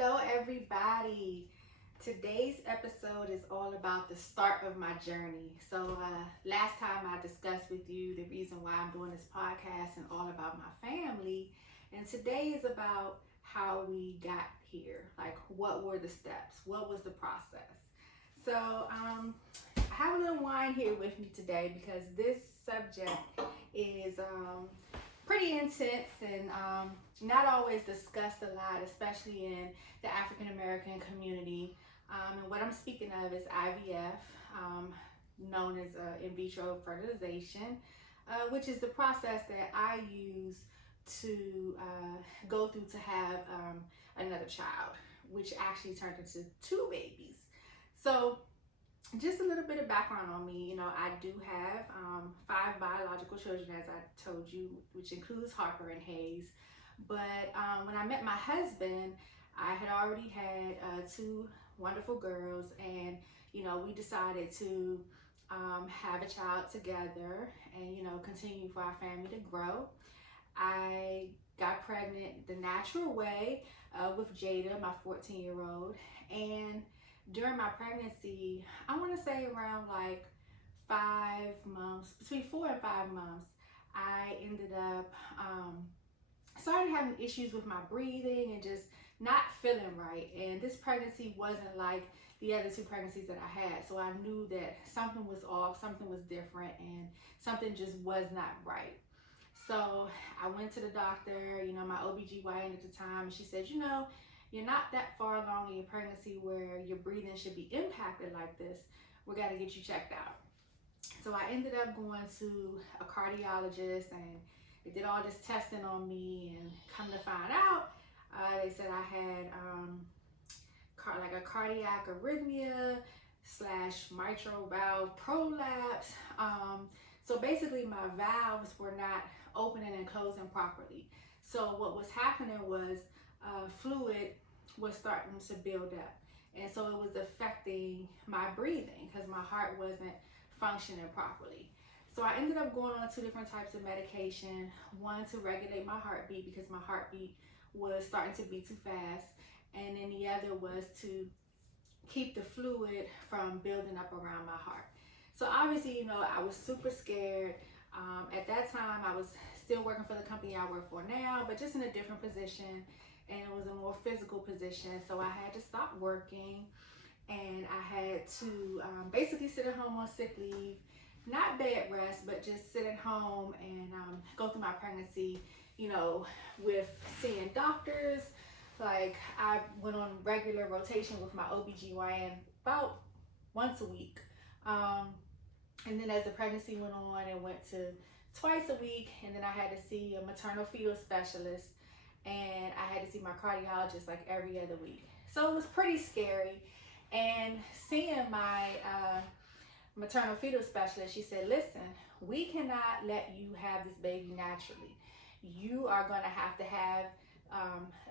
Hello, everybody. Today's episode is all about the start of my journey. Last time I discussed with you the reason why I'm doing this podcast and all about my family. And today is about how we got here. Like, what were the steps? What was the process? I have a little wine here with me today because this subject is pretty intense and not always discussed a lot, especially in the African American community. And what I'm speaking of is IVF, known as in vitro fertilization, which is the process that I use to go through to have another child, which actually turned into two babies. So, just a little bit of background on me. I do have five biological children, as I told you, which includes Harper and Hayes. But when I met my husband, I had already had two wonderful girls, and we decided to have a child together and continue for our family to grow. I got pregnant the natural way with Jada, my 14-year-old, and during my pregnancy, I want to say around like 5 months, between 4 and 5 months, I ended up started having issues with my breathing and just not feeling right. And this pregnancy wasn't like the other two pregnancies that I had. So I knew that something was off, something was different, and something just was not right. So I went to the doctor, my OBGYN at the time, and she said, you're not that far along in your pregnancy where your breathing should be impacted like this. We got to get you checked out. So I ended up going to a cardiologist, and they did all this testing on me, and come to find out, they said I had like a cardiac arrhythmia / mitral valve prolapse. So basically my valves were not opening and closing properly. So what was happening was fluid was starting to build up, and so it was affecting my breathing because my heart wasn't functioning properly. So I ended up going on two different types of medication, one to regulate my heartbeat because my heartbeat was starting to beat too fast, and then the other was to keep the fluid from building up around my heart. So obviously, I was super scared. At that time, I was still working for the company I work for now, but just in a different position, and it was a more physical position. So I had to stop working, and I had to basically sit at home on sick leave, not bed rest, but just sit at home and go through my pregnancy, with seeing doctors. Like, I went on regular rotation with my OBGYN about once a week. And then as the pregnancy went on, it went to twice a week, and then I had to see a maternal fetal specialist, and I had to see my cardiologist like every other week. So it was pretty scary. And seeing my maternal fetal specialist, she said, listen, we cannot let you have this baby naturally. You are going to have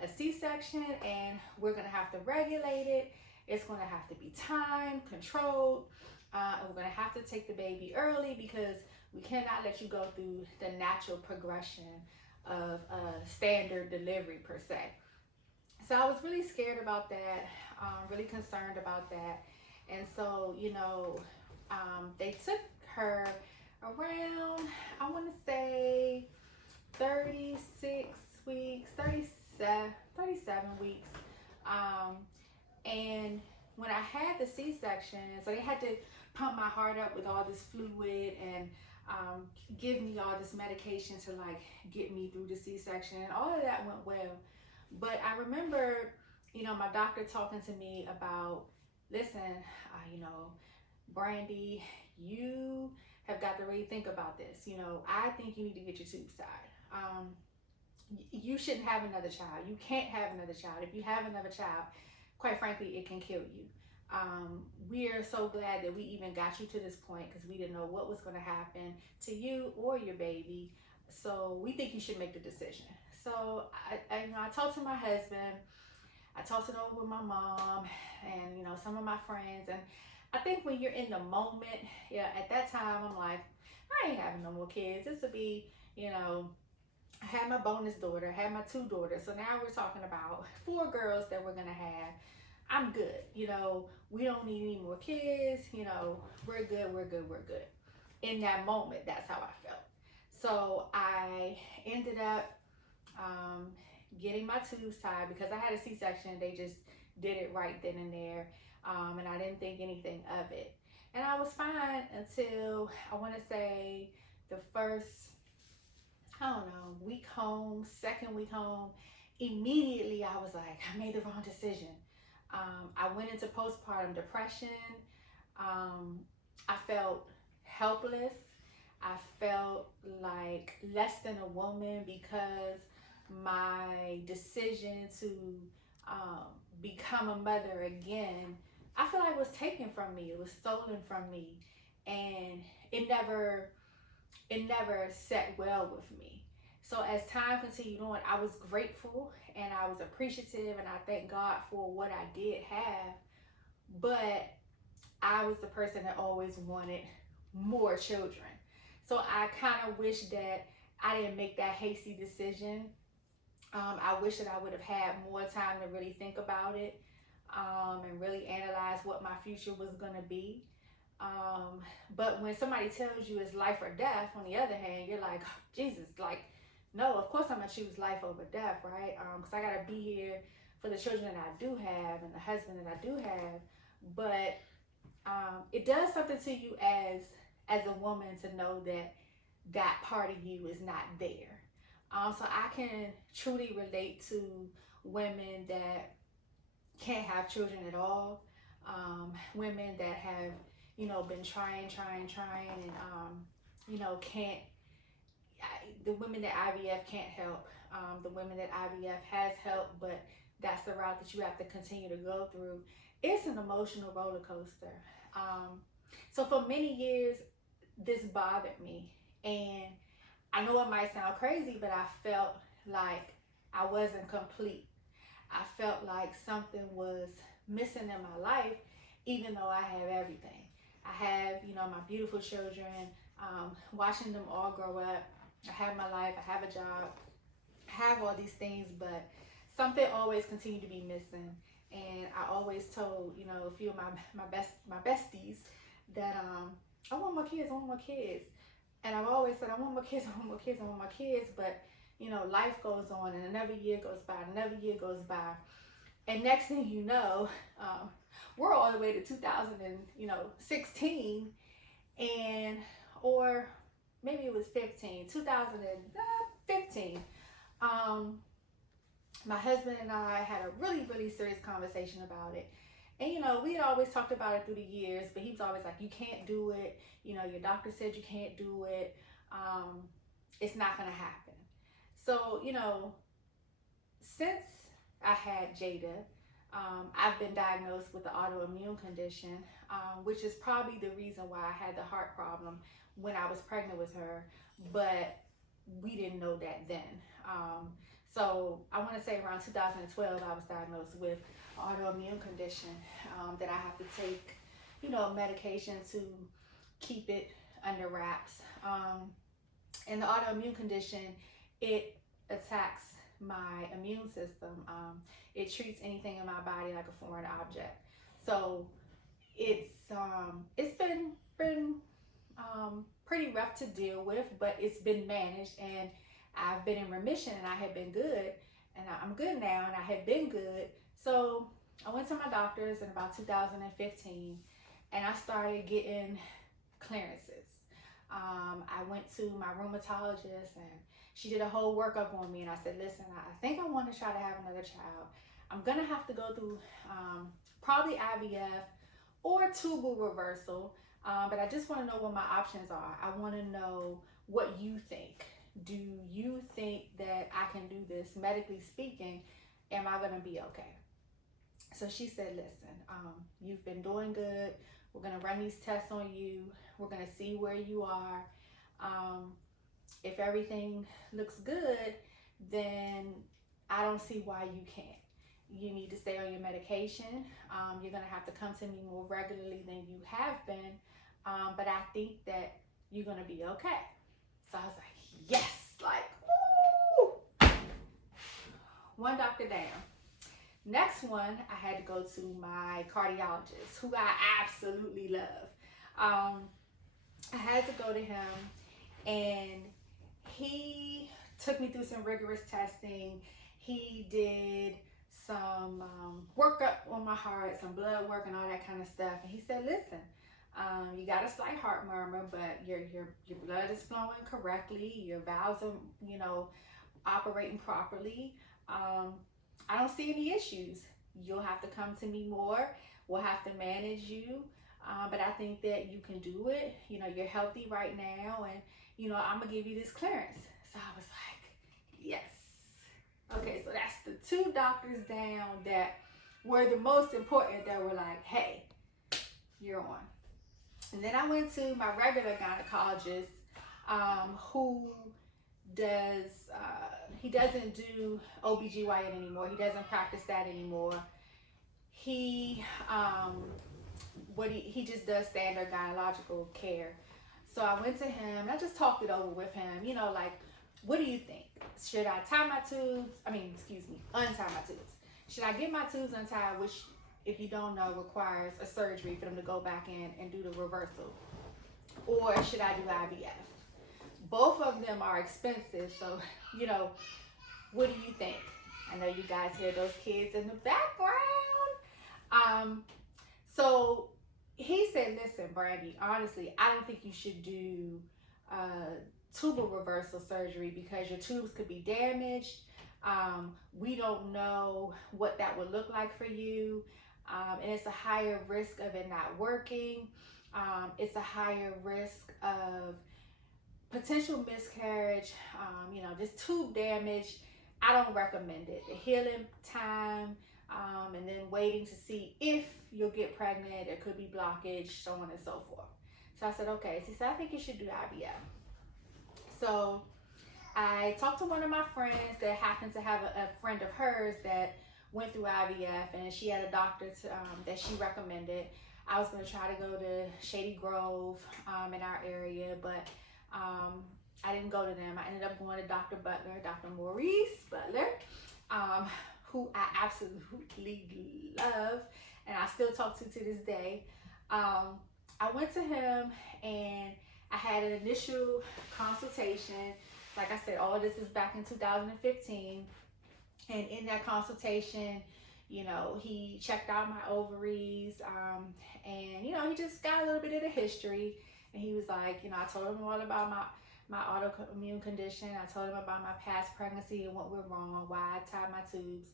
a C-section, and we're going to have to regulate it. It's going to have to be timed, controlled. And we're going to have to take the baby early because we cannot let you go through the natural progression of a standard delivery per se. So I was really scared about that, really concerned about that. And so, they took her around, I want to say 36 weeks, 37 weeks. And when I had the C-section, so they had to pump my heart up with all this fluid and give me all this medication to like get me through the C-section, and all of that went well. But I remember, my doctor talking to me about, listen, Brandy, you have got to really think about this. I think you need to get your tubes tied. You shouldn't have another child. You can't have another child. If you have another child, quite frankly, it can kill you. We are so glad that we even got you to this point because we didn't know what was going to happen to you or your baby. So we think you should make the decision. So I talked to my husband. I talked it over with my mom and some of my friends. And I think when you're in the moment, at that time I'm like, I ain't having no more kids. This will be I had my bonus daughter, I had my 2 daughters. So now we're talking about 4 girls that we're gonna have. I'm good. We don't need any more kids. We're good, we're good, we're good. In that moment, that's how I felt. So I ended up um, getting my tubes tied because I had a C-section. They just did it right then and there, and I didn't think anything of it. And I was fine until I want to say the first, I don't know, week home, second week home. Immediately, I was like, I made the wrong decision. I went into postpartum depression. Um, I felt helpless. I felt like less than a woman because my decision to um, become a mother again, I feel like it was taken from me. It was stolen from me, and it never it never set well with me. So as time continued on, I was grateful and I was appreciative, and I thank God for what I did have. But I was the person that always wanted more children. So I kind of wish that I didn't make that hasty decision. I wish that I would have had more time to really think about it, and really analyze what my future was going to be. But when somebody tells you it's life or death, on the other hand, you're like, oh, Jesus, like, no, of course I'm going to choose life over death, right? Because I got to be here for the children that I do have and the husband that I do have. But it does something to you as a woman to know that that part of you is not there. So I can truly relate to women that can't have children at all. Women that have, been trying, and can't. The women that IVF can't help. The women that IVF has helped, but that's the route that you have to continue to go through. It's an emotional roller coaster. So for many years, this bothered me, and I know it might sound crazy, but I felt like I wasn't complete. I felt like something was missing in my life, even though I have everything. I have, my beautiful children, watching them all grow up. I have my life, I have a job, I have all these things, but something always continued to be missing. And I always told, a few of my besties that I want more kids, I want more kids. And I've always said, I want more kids, I want more kids, I want more kids. But, life goes on, and another year goes by, another year goes by. And next thing you know, we're all the way to 2016, and, or maybe it was 2015. My husband and I had a really, really serious conversation about it. And we had always talked about it through the years, but he was always like, you can't do it. Your doctor said you can't do it. It's not going to happen. So, since I had Jada, I've been diagnosed with the autoimmune condition, which is probably the reason why I had the heart problem when I was pregnant with her. But we didn't know that then. So I want to say around 2012, I was diagnosed with autoimmune condition, that I have to take, medication to keep it under wraps. And the autoimmune condition, it attacks my immune system. It treats anything in my body like a foreign object. So it's been pretty rough to deal with, but it's been managed, and I've been in remission, and I have been good, and I'm good now, and I have been good. So I went to my doctors in about 2015, and I started getting clearances. I went to my rheumatologist, and she did a whole workup on me, and I said, listen, I think I want to try to have another child. I'm gonna have to go through probably IVF or tubal reversal, but I just want to know what my options are. I want to know what you think. Do you think that I can do this, medically speaking? Am I gonna be okay? So she said, listen, you've been doing good. We're gonna run these tests on you. We're gonna see where you are. If everything looks good, then I don't see why you can't. You need to stay on your medication. You're gonna have to come to me more regularly than you have been, but I think that you're gonna be okay. So I was like, yes, like, one doctor down. Next one, I had to go to my cardiologist, who I absolutely love. I had to go to him, and he took me through some rigorous testing. He did some workup on my heart, some blood work, and all that kind of stuff. And he said, "Listen, you got a slight heart murmur, but your blood is flowing correctly. Your valves are, operating properly. I don't see any issues. You'll have to come to me more. We'll have to manage you. But I think that you can do it. You're healthy right now, and I'm gonna give you this clearance." So I was like, yes. Okay, so that's the two doctors down that were the most important, that were like, hey, you're on. And then I went to my regular gynecologist, who does, he doesn't do OBGYN anymore. He doesn't practice that anymore. He he just does standard gynecological care. So I went to him and I just talked it over with him, like, what do you think? Should I tie my tubes? Untie my tubes. Should I get my tubes untied, which, if you don't know, requires a surgery for them to go back in and do the reversal? Or should I do IVF? Both of them are expensive, so, what do you think? I know you guys hear those kids in the background. So he said, listen, Brandy, honestly, I don't think you should do tubal reversal surgery because your tubes could be damaged. We don't know what that would look like for you. And it's a higher risk of it not working. It's a higher risk of potential miscarriage, just tube damage. I don't recommend it. The healing time, and then waiting to see if you'll get pregnant, there could be blockage, so on and so forth. So I said, okay. So he said, I think you should do IVF. So I talked to one of my friends that happened to have a friend of hers that went through IVF, and she had a doctor that she recommended. I was going to try to go to Shady Grove in our area, but I didn't go to them. I ended up going to Dr. Butler, Dr. Maurice Butler, who I absolutely love, and I still talk to this day. I went to him and I had an initial consultation. Like I said, all of this was back in 2015. And in that consultation, he checked out my ovaries, and, he just got a little bit of the history. And he was like, I told him all about my autoimmune condition. I told him about my past pregnancy and what went wrong, why I tied my tubes.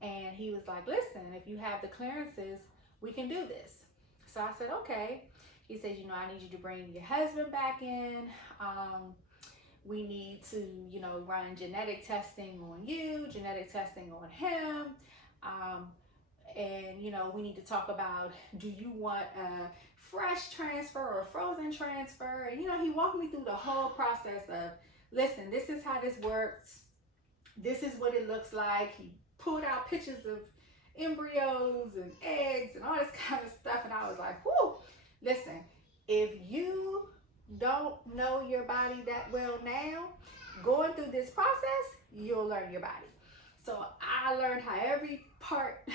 And he was like, listen, if you have the clearances, we can do this. So I said, okay. He said, I need you to bring your husband back in. We need to, run genetic testing on you, genetic testing on him. And, we need to talk about, do you want a fresh transfer or a frozen transfer? And, he walked me through the whole process of, listen, this is how this works. This is what it looks like. He pulled out pictures of embryos and eggs and all this kind of stuff. And I was like, whoo, listen, if you don't know your body that well now, going through this process, you'll learn your body. So I learned how every part,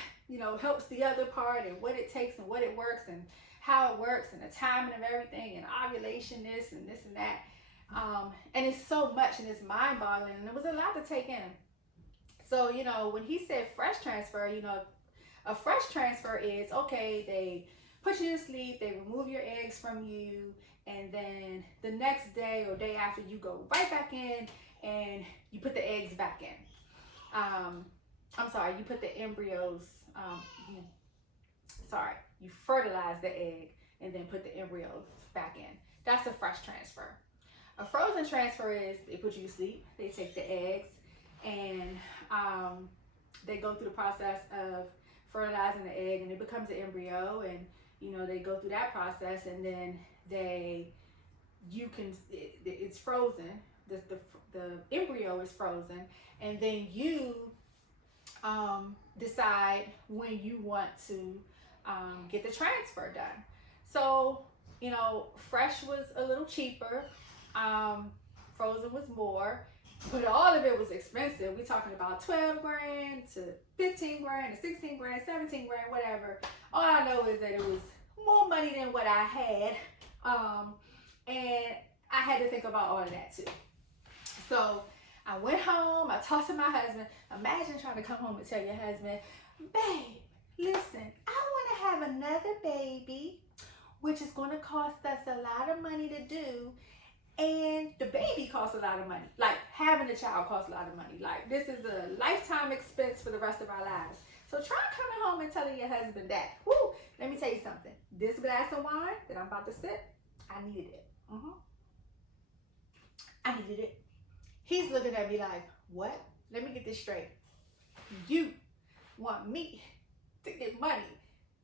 helps the other part, and what it takes and what it works and how it works and the timing of everything and ovulation, this and that. And it's so much and it's mind-boggling, and it was a lot to take in. So, when he said fresh transfer, a fresh transfer is, okay, they put you to sleep, they remove your eggs from you, and then the next day or day after, you go right back in and you put the eggs back in. You put the embryos, you fertilize the egg and then put the embryos back in. That's a fresh transfer. A frozen transfer is, they put you to sleep, they take the eggs, and they go through the process of fertilizing the egg, and it becomes an embryo, and they go through that process, and then it's frozen. The embryo is frozen, and then you decide when you want to get the transfer done. So, fresh was a little cheaper, frozen was more, But all of it was expensive. We talking about 12 grand to 15 grand to 16 grand, 17 grand, whatever. All I know is that it was more money than what I had. And I had to think about all of that too. So I went home, I talked to my husband. Imagine trying to come home and tell your husband, babe, listen, I want to have another baby, which is going to cost us a lot of money to do. And the baby costs a lot of money. Like having a child costs a lot of money. Like this is a lifetime expense for the rest of our lives. So try coming home and telling your husband that. Woo! Let me tell you something. This glass of wine that I'm about to sip, I needed it. I needed it. He's looking at me like, what? Let me get this straight. You want me to get money,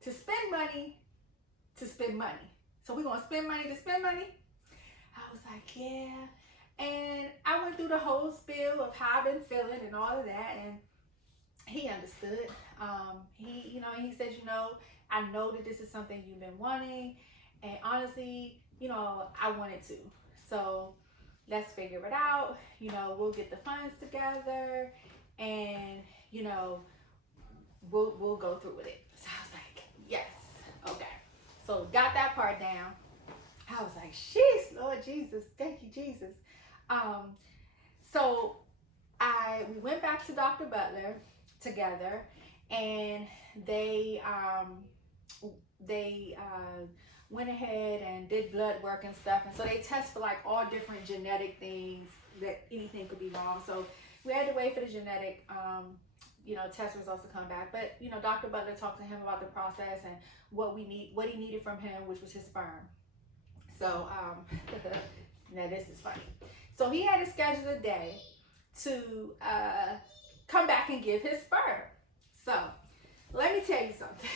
to spend money, to spend money. So we're going to spend money to spend money? I was like, yeah. And I went through the whole spiel of how I've been feeling and all of that. And he understood. He said, I know that this is something you've been wanting. And honestly, I wanted to. So let's figure it out. We'll get the funds together and, we'll go through with it. So I was like, yes. Okay. So got that part down. I was like, sheesh, Lord Jesus, thank you, Jesus. So we went back to Dr. Butler together, and they went ahead and did blood work and stuff. And so they test for like all different genetic things that anything could be wrong. So we had to wait for the genetic, test results to come back. But, Dr. Butler talked to him about the process and what he needed from him, which was his sperm. So, now this is funny. So he had to schedule a day to come back and give his sperm. So let me tell you something.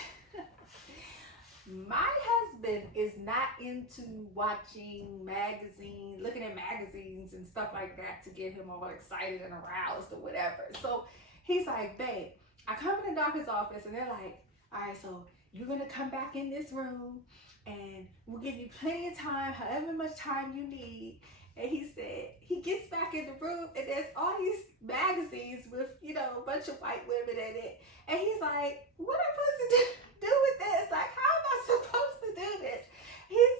My husband is not into watching magazines, looking at magazines and stuff like that to get him all excited and aroused or whatever. So he's like, babe, I come in the doctor's office and they're like, all right, so you're going to come back in this room and we'll give you plenty of time, however much time you need. And he said, he gets back in the room and there's all these magazines with, a bunch of white women in it. And he's like, what am I supposed to do with this? Like, how am I supposed to do this?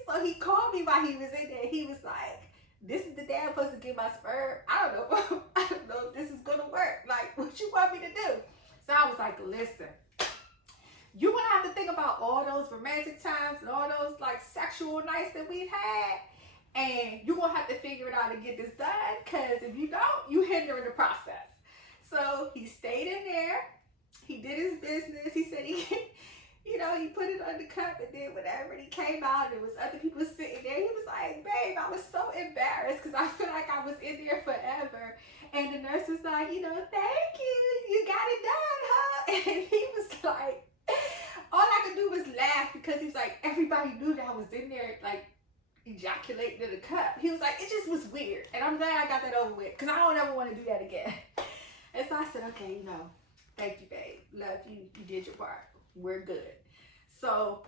So he called me while he was in there. He was like, this is the day I'm supposed to get my sperm. I don't know if this is going to work. Like, what you want me to do? So I was like, listen, you're going to have to think about all those romantic times and all those like sexual nights that we've had. And you're going to have to figure it out and get this done. Because if you don't, you hinder the process. So he stayed in there. He did his business. He said he put it on the cup and did whatever. And he came out. There was other people sitting there. He was like, babe, I was so embarrassed because I feel like I was in there forever. And the nurse was like, thank you. You got it done, huh? And he was like, all I could do was laugh because he was like, everybody knew that I was in there, like, ejaculating in the cup. He was like, it just was weird. And I'm glad I got that over with because I don't ever want to do that again. And so I said, okay, thank you, babe. Love you. You did your part. We're good. So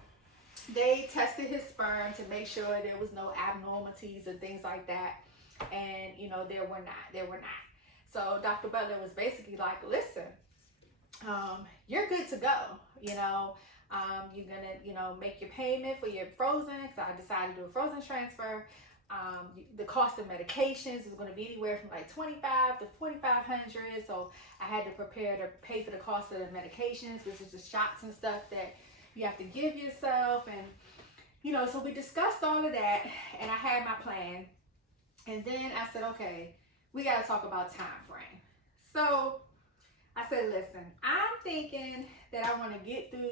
they tested his sperm to make sure there was no abnormalities and things like that. And, there were not. So Dr. Butler was basically like, listen, you're good to go. You're going to, make your payment for your frozen, because I decided to do a frozen transfer. The cost of medications is going to be anywhere from like $2,500 to $4,500. So I had to prepare to pay for the cost of the medications, which is the shots and stuff that you have to give yourself. And, so we discussed all of that and I had my plan. And then I said, okay, we got to talk about time frame. So I said, listen, I'm thinking that I want to get through,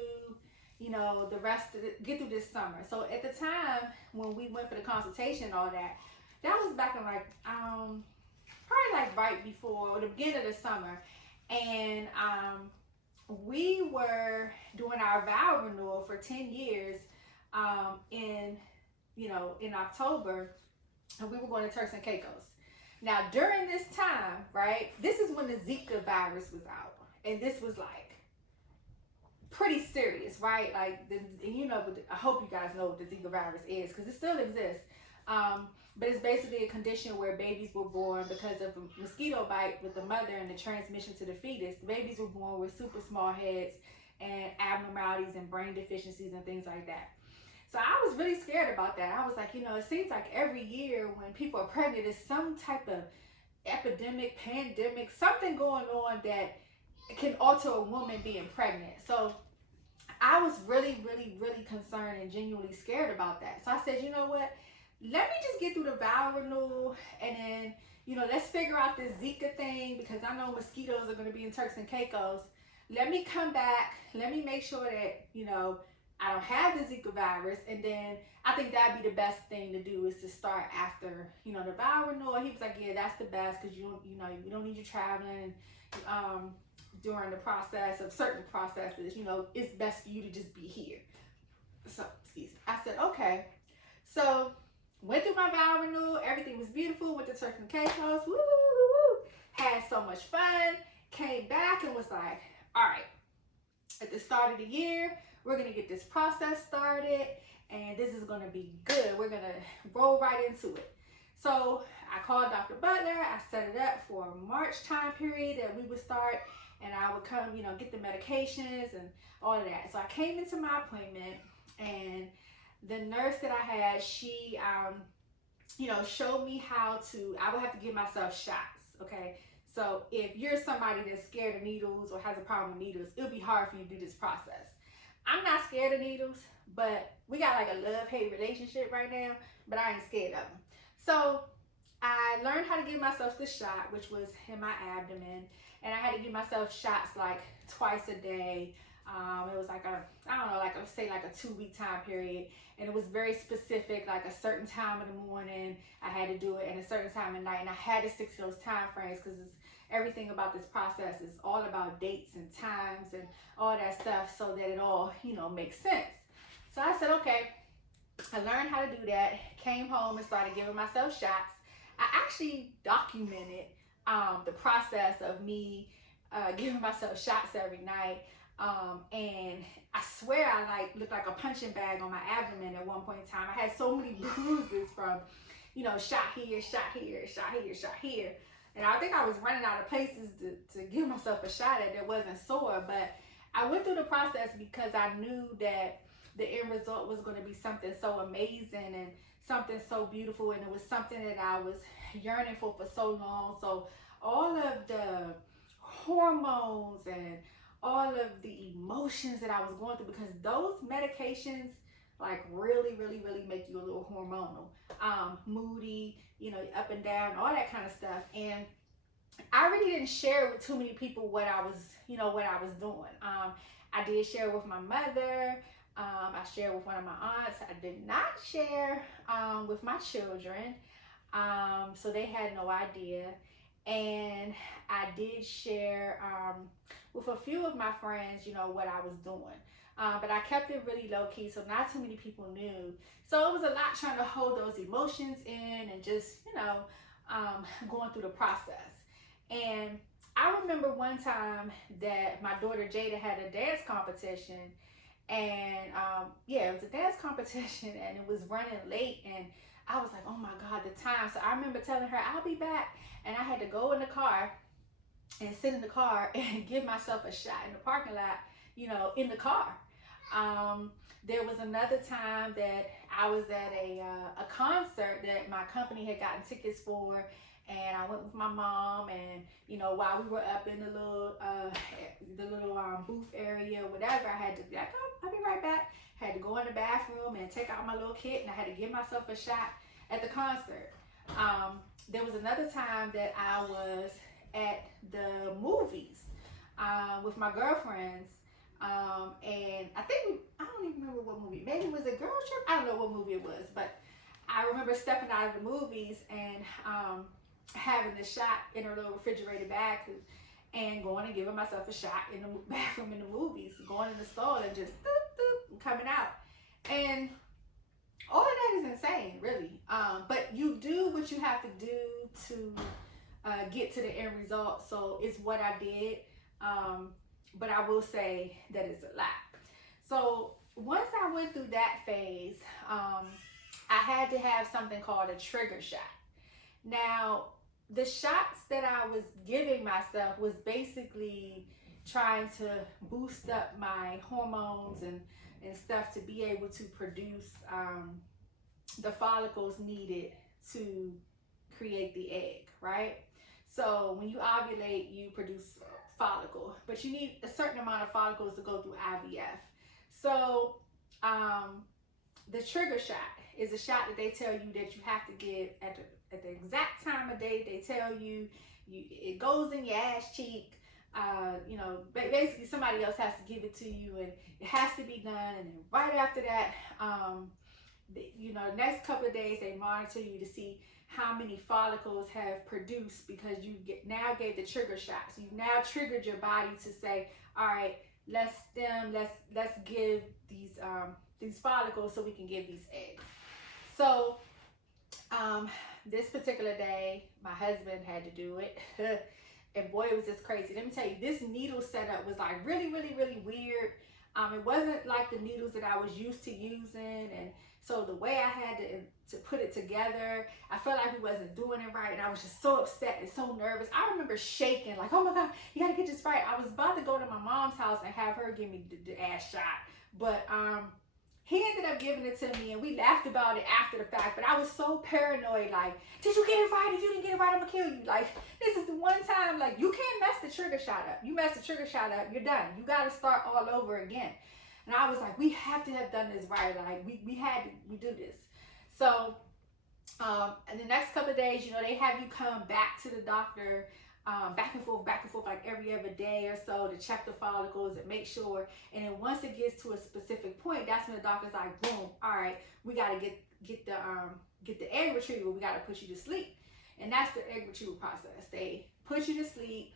get through this summer. So at the time when we went for the consultation and all that, that was back in like, probably like right before the beginning of the summer. And we were doing our vow renewal for 10 years in October, and we were going to Turks and Caicos. Now, during this time, right, this is when the Zika virus was out. And this was like pretty serious, right? Like, I hope you guys know what the Zika virus is because it still exists. But it's basically a condition where babies were born because of a mosquito bite with the mother and the transmission to the fetus. The babies were born with super small heads and abnormalities and brain deficiencies and things like that. So I was really scared about that. I was like, it seems like every year when people are pregnant, there's some type of epidemic, pandemic, something going on that can alter a woman being pregnant. So I was really, really, really concerned and genuinely scared about that. So I said, you know what? Let me just get through the vow renewal, and then, let's figure out this Zika thing, because I know mosquitoes are going to be in Turks and Caicos. Let me come back. Let me make sure that, I don't have the Zika virus. And then I think that'd be the best thing to do, is to start after, the vow renewal. He was like, yeah, that's the best, because you don't need you traveling during the process of certain processes. It's best for you to just be here. So, excuse me. I said, okay. So, went through my vow renewal. Everything was beautiful. Went to Turks and Caicos. Woo, woo, woo, woo. Had so much fun. Came back and was like, all right, at the start of the year, we're going to get this process started, and this is going to be good. We're going to roll right into it. So I called Dr. Butler. I set it up for a March time period that we would start, and I would come, get the medications and all of that. So I came into my appointment, and the nurse that I had, she, showed me how I would have to give myself shots, okay? So if you're somebody that's scared of needles or has a problem with needles, it'll be hard for you to do this process. I'm not scared of needles, but we got like a love-hate relationship right now, but I ain't scared of them. So I learned how to give myself this shot, which was in my abdomen, and I had to give myself shots like twice a day. It was like a 2-week time period, and it was very specific, like a certain time in the morning I had to do it, and a certain time at night, and I had to stick to those time frames, because everything about this process is all about dates and times and all that stuff, so that it all, makes sense. So I said, okay, I learned how to do that, came home and started giving myself shots. I actually documented the process of me giving myself shots every night. And I swear I looked like a punching bag on my abdomen at one point in time. I had so many bruises from, shot here, shot here, shot here, shot here. And I think I was running out of places to give myself a shot at that wasn't sore. But I went through the process because I knew that the end result was going to be something so amazing and something so beautiful. And it was something that I was yearning for so long. So all of the hormones and all of the emotions that I was going through, because those medications really, really, really make you a little hormonal, moody, up and down, all that kind of stuff. And I really didn't share with too many people what I was doing. I did share with my mother. I shared with one of my aunts. I did not share with my children, so they had no idea. And I did share with a few of my friends, what I was doing. But I kept it really low key, so not too many people knew. So it was a lot trying to hold those emotions in and just, going through the process. And I remember one time that my daughter Jada had a dance competition, and it was a dance competition, and it was running late, and I was like, oh my God, the time. So I remember telling her, I'll be back. And I had to go in the car and sit in the car and give myself a shot in the parking lot, in the car. There was another time that I was at a concert that my company had gotten tickets for, and I went with my mom, and while we were up in the little booth area, whatever, I had to be like, oh, I'll be right back. Had to go in the bathroom and take out my little kit, and I had to give myself a shot at the concert. There was another time that I was at the movies with my girlfriends, and I don't even remember what movie. Maybe it was a girl trip. I don't know what movie it was, but I remember stepping out of the movies and having the shot in a little refrigerated bag, and going and giving myself a shot in the bathroom in the movies, going in the stall and just doop, doop, and coming out. And all of that is insane, really. But you do what you have to do to get to the end result. So it's what I did. But I will say that it's a lot. So once I went through that phase, I had to have something called a trigger shot. Now, the shots that I was giving myself was basically trying to boost up my hormones and stuff to be able to produce the follicles needed to create the egg, right? So when you ovulate, you produce follicle, but you need a certain amount of follicles to go through IVF. So um, the trigger shot is a shot that they tell you that you have to give at the exact time of day they tell you. It goes in your ass cheek. You know, basically somebody else has to give it to you, and it has to be done. And then right after that, you know, the next couple of days they monitor you to see how many follicles have produced, because you now gave the trigger shots. You've now triggered your body to say, all right, let's give these follicles so we can give these eggs. So this particular day, my husband had to do it. And boy, it was just crazy. Let me tell you, this needle setup was like really, really, really weird. It wasn't like the needles that I was used to using. And so the way I had to put it together, I felt like we wasn't doing it right. And I was just so upset and so nervous. I remember shaking like, oh my God, you got to get this right. I was about to go to my mom's house and have her give me the ass shot. But he ended up giving it to me, and we laughed about it after the fact. But I was so paranoid, like, did you get it right? If you didn't get it right, I'm gonna kill you. Like, this is the one time, like, you can't mess the trigger shot up. You mess the trigger shot up, you're done. You gotta start all over again. And I was like, we have to have done this right. Like, we do this. So, and the next couple of days, you know, they have you come back to the doctor, back and forth, like every other day or so, to check the follicles and make sure. And then once it gets to a specific point, that's when the doctor's like, boom, all right, we got to get the egg retrieval. We got to put you to sleep. And that's the egg retrieval process. They put you to sleep,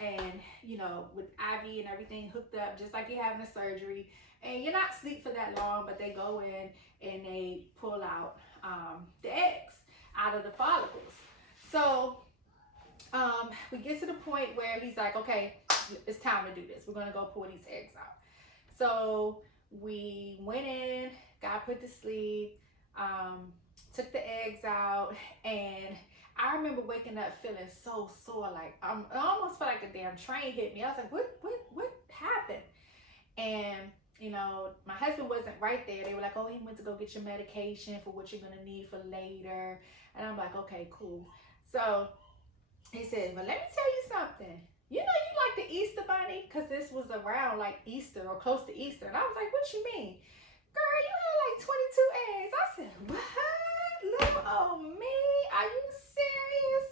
and you know, with IV and everything hooked up, just like you're having a surgery. And you're not asleep for that long, but they go in and they pull out the eggs out of the follicles. So we get to the point where he's like, okay, it's time to do this. We're gonna go pull these eggs out. So we went in, got put to sleep, took the eggs out, and I remember waking up feeling so sore, like I almost felt like a damn train hit me. I was like, what happened? And you know, my husband wasn't right there. They were like, oh, he went to go get your medication for what you're gonna need for later. And I'm like, okay, cool. So he said, well, let me tell you something. You know, you like the Easter bunny? Because this was around like Easter or close to Easter. And I was like, what you mean? Girl, you had like 22 eggs. I said, what? Little old me? Are you serious?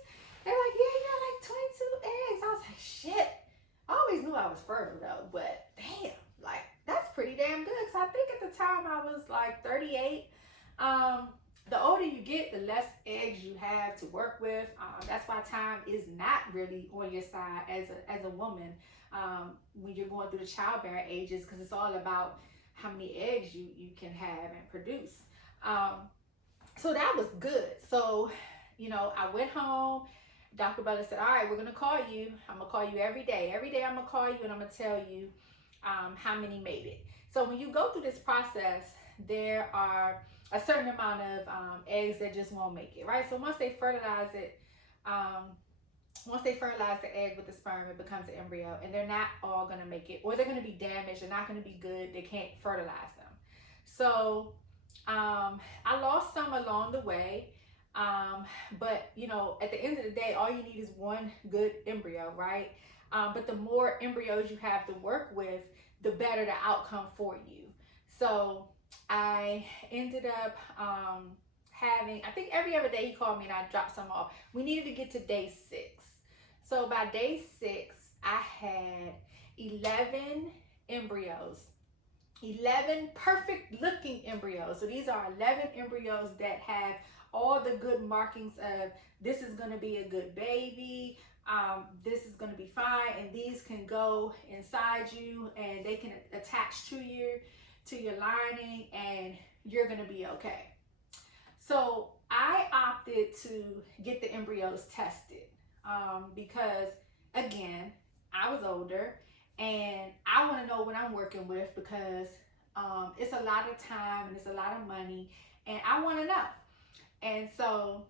They're like, yeah, you got like 22 eggs. I was like, shit. I always knew I was fertile though, but damn, like, that's pretty damn good. Because I think at the time I was like 38. The older you get, the less eggs you have to work with. That's why time is not really on your side as a woman when you're going through the childbearing ages, because it's all about how many eggs you can have and produce. So that was good. So, you know, I went home. Dr. Butler said, all right, we're going to call you. I'm going to call you every day. Every day I'm going to call you and I'm going to tell you how many made it. So when you go through this process, there are a certain amount of eggs that just won't make it, right? So once they fertilize it, once they fertilize the egg with the sperm, it becomes an embryo, and they're not all gonna make it, or they're gonna be damaged. They're not gonna be good. They can't fertilize them. So I lost some along the way, but you know, at the end of the day, all you need is one good embryo, right? But the more embryos you have to work with, the better the outcome for you. So I ended up having, I think every other day he called me and I dropped some off. We needed to get to day 6. So by day 6, I had 11 embryos, 11 perfect looking embryos. So these are 11 embryos that have all the good markings of this is going to be a good baby. This is going to be fine, and these can go inside you and they can attach to your lining, and you're going to be okay. So I opted to get the embryos tested because, again, I was older and I want to know what I'm working with, because It's a lot of time and it's a lot of money, and I want to know. And so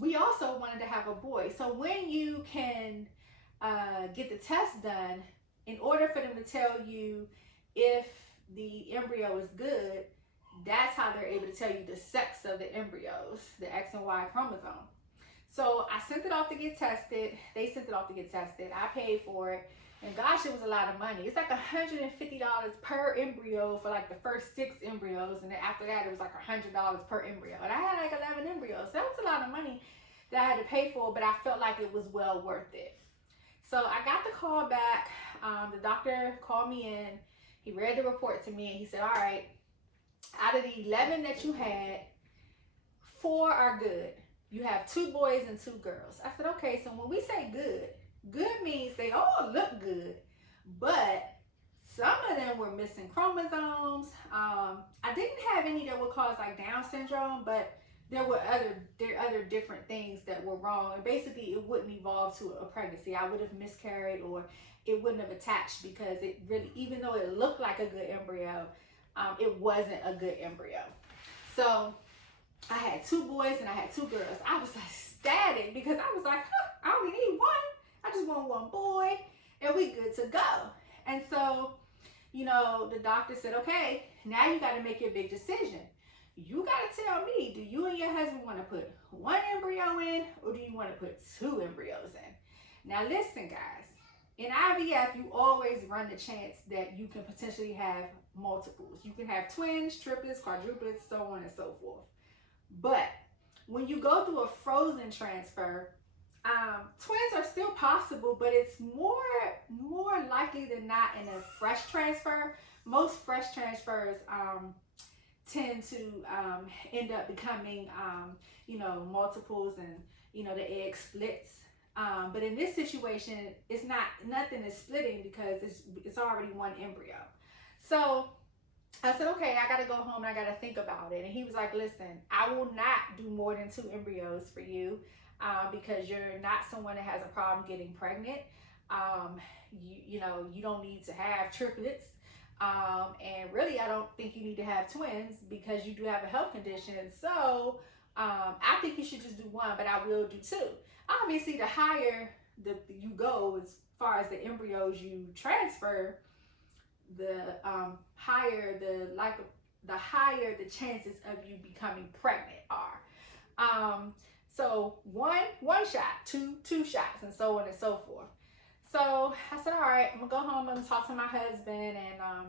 we also wanted to have a boy. So when you can get the test done, in order for them to tell you if the embryo is good, that's how they're able to tell you the sex of the embryos, the X and Y chromosome. So I sent it off to get tested. They sent it off to get tested. I paid for it. And gosh, it was a lot of money. It's like $150 per embryo for like the first 6 embryos. And then after that, it was like $100 per embryo. And I had like 11 embryos. So that was a lot of money that I had to pay for, but I felt like it was well worth it. So I got the call back. The doctor called me in. He read the report to me and he said, all right, out of the 11 that you had, 4 are good. You have 2 boys and 2 girls. I said, okay, so when we say good, good means they all look good, but some of them were missing chromosomes. I didn't have any that would cause like Down syndrome, but there were other different things that were wrong. And basically it wouldn't evolve to a pregnancy. I would have miscarried or it wouldn't have attached because it really, even though it looked like a good embryo, it wasn't a good embryo. So I had 2 boys and I had 2 girls. I was ecstatic because I was like, huh, I only need 1. I just want 1 boy and we good to go. And so, you know, the doctor said, okay, now you got to make your big decision. You got to tell me, do you and your husband want to put 1 embryo in or do you want to put 2 embryos in? Now listen, guys, in IVF, you always run the chance that you can potentially have multiples. You can have twins, triplets, quadruplets, so on and so forth. But when you go through a frozen transfer, twins are still possible, but it's more likely than not in a fresh transfer. Most fresh transfers tend to end up becoming, you know, multiples and, you know, the egg splits. But in this situation, it's nothing is splitting because it's already 1 embryo. So I said, okay, I got to go home and I got to think about it. And he was like, listen, I will not do more than 2 embryos for you because you're not someone that has a problem getting pregnant. You know, you don't need to have triplets. And really, I don't think you need to have twins because you do have a health condition. So I think you should just do 1, but I will do 2. Obviously, the higher you go as far as the embryos you transfer, the higher the chances of you becoming pregnant are. So one shot, two shots, and so on and so forth. So I said, all right, I'm gonna go home and talk to my husband, and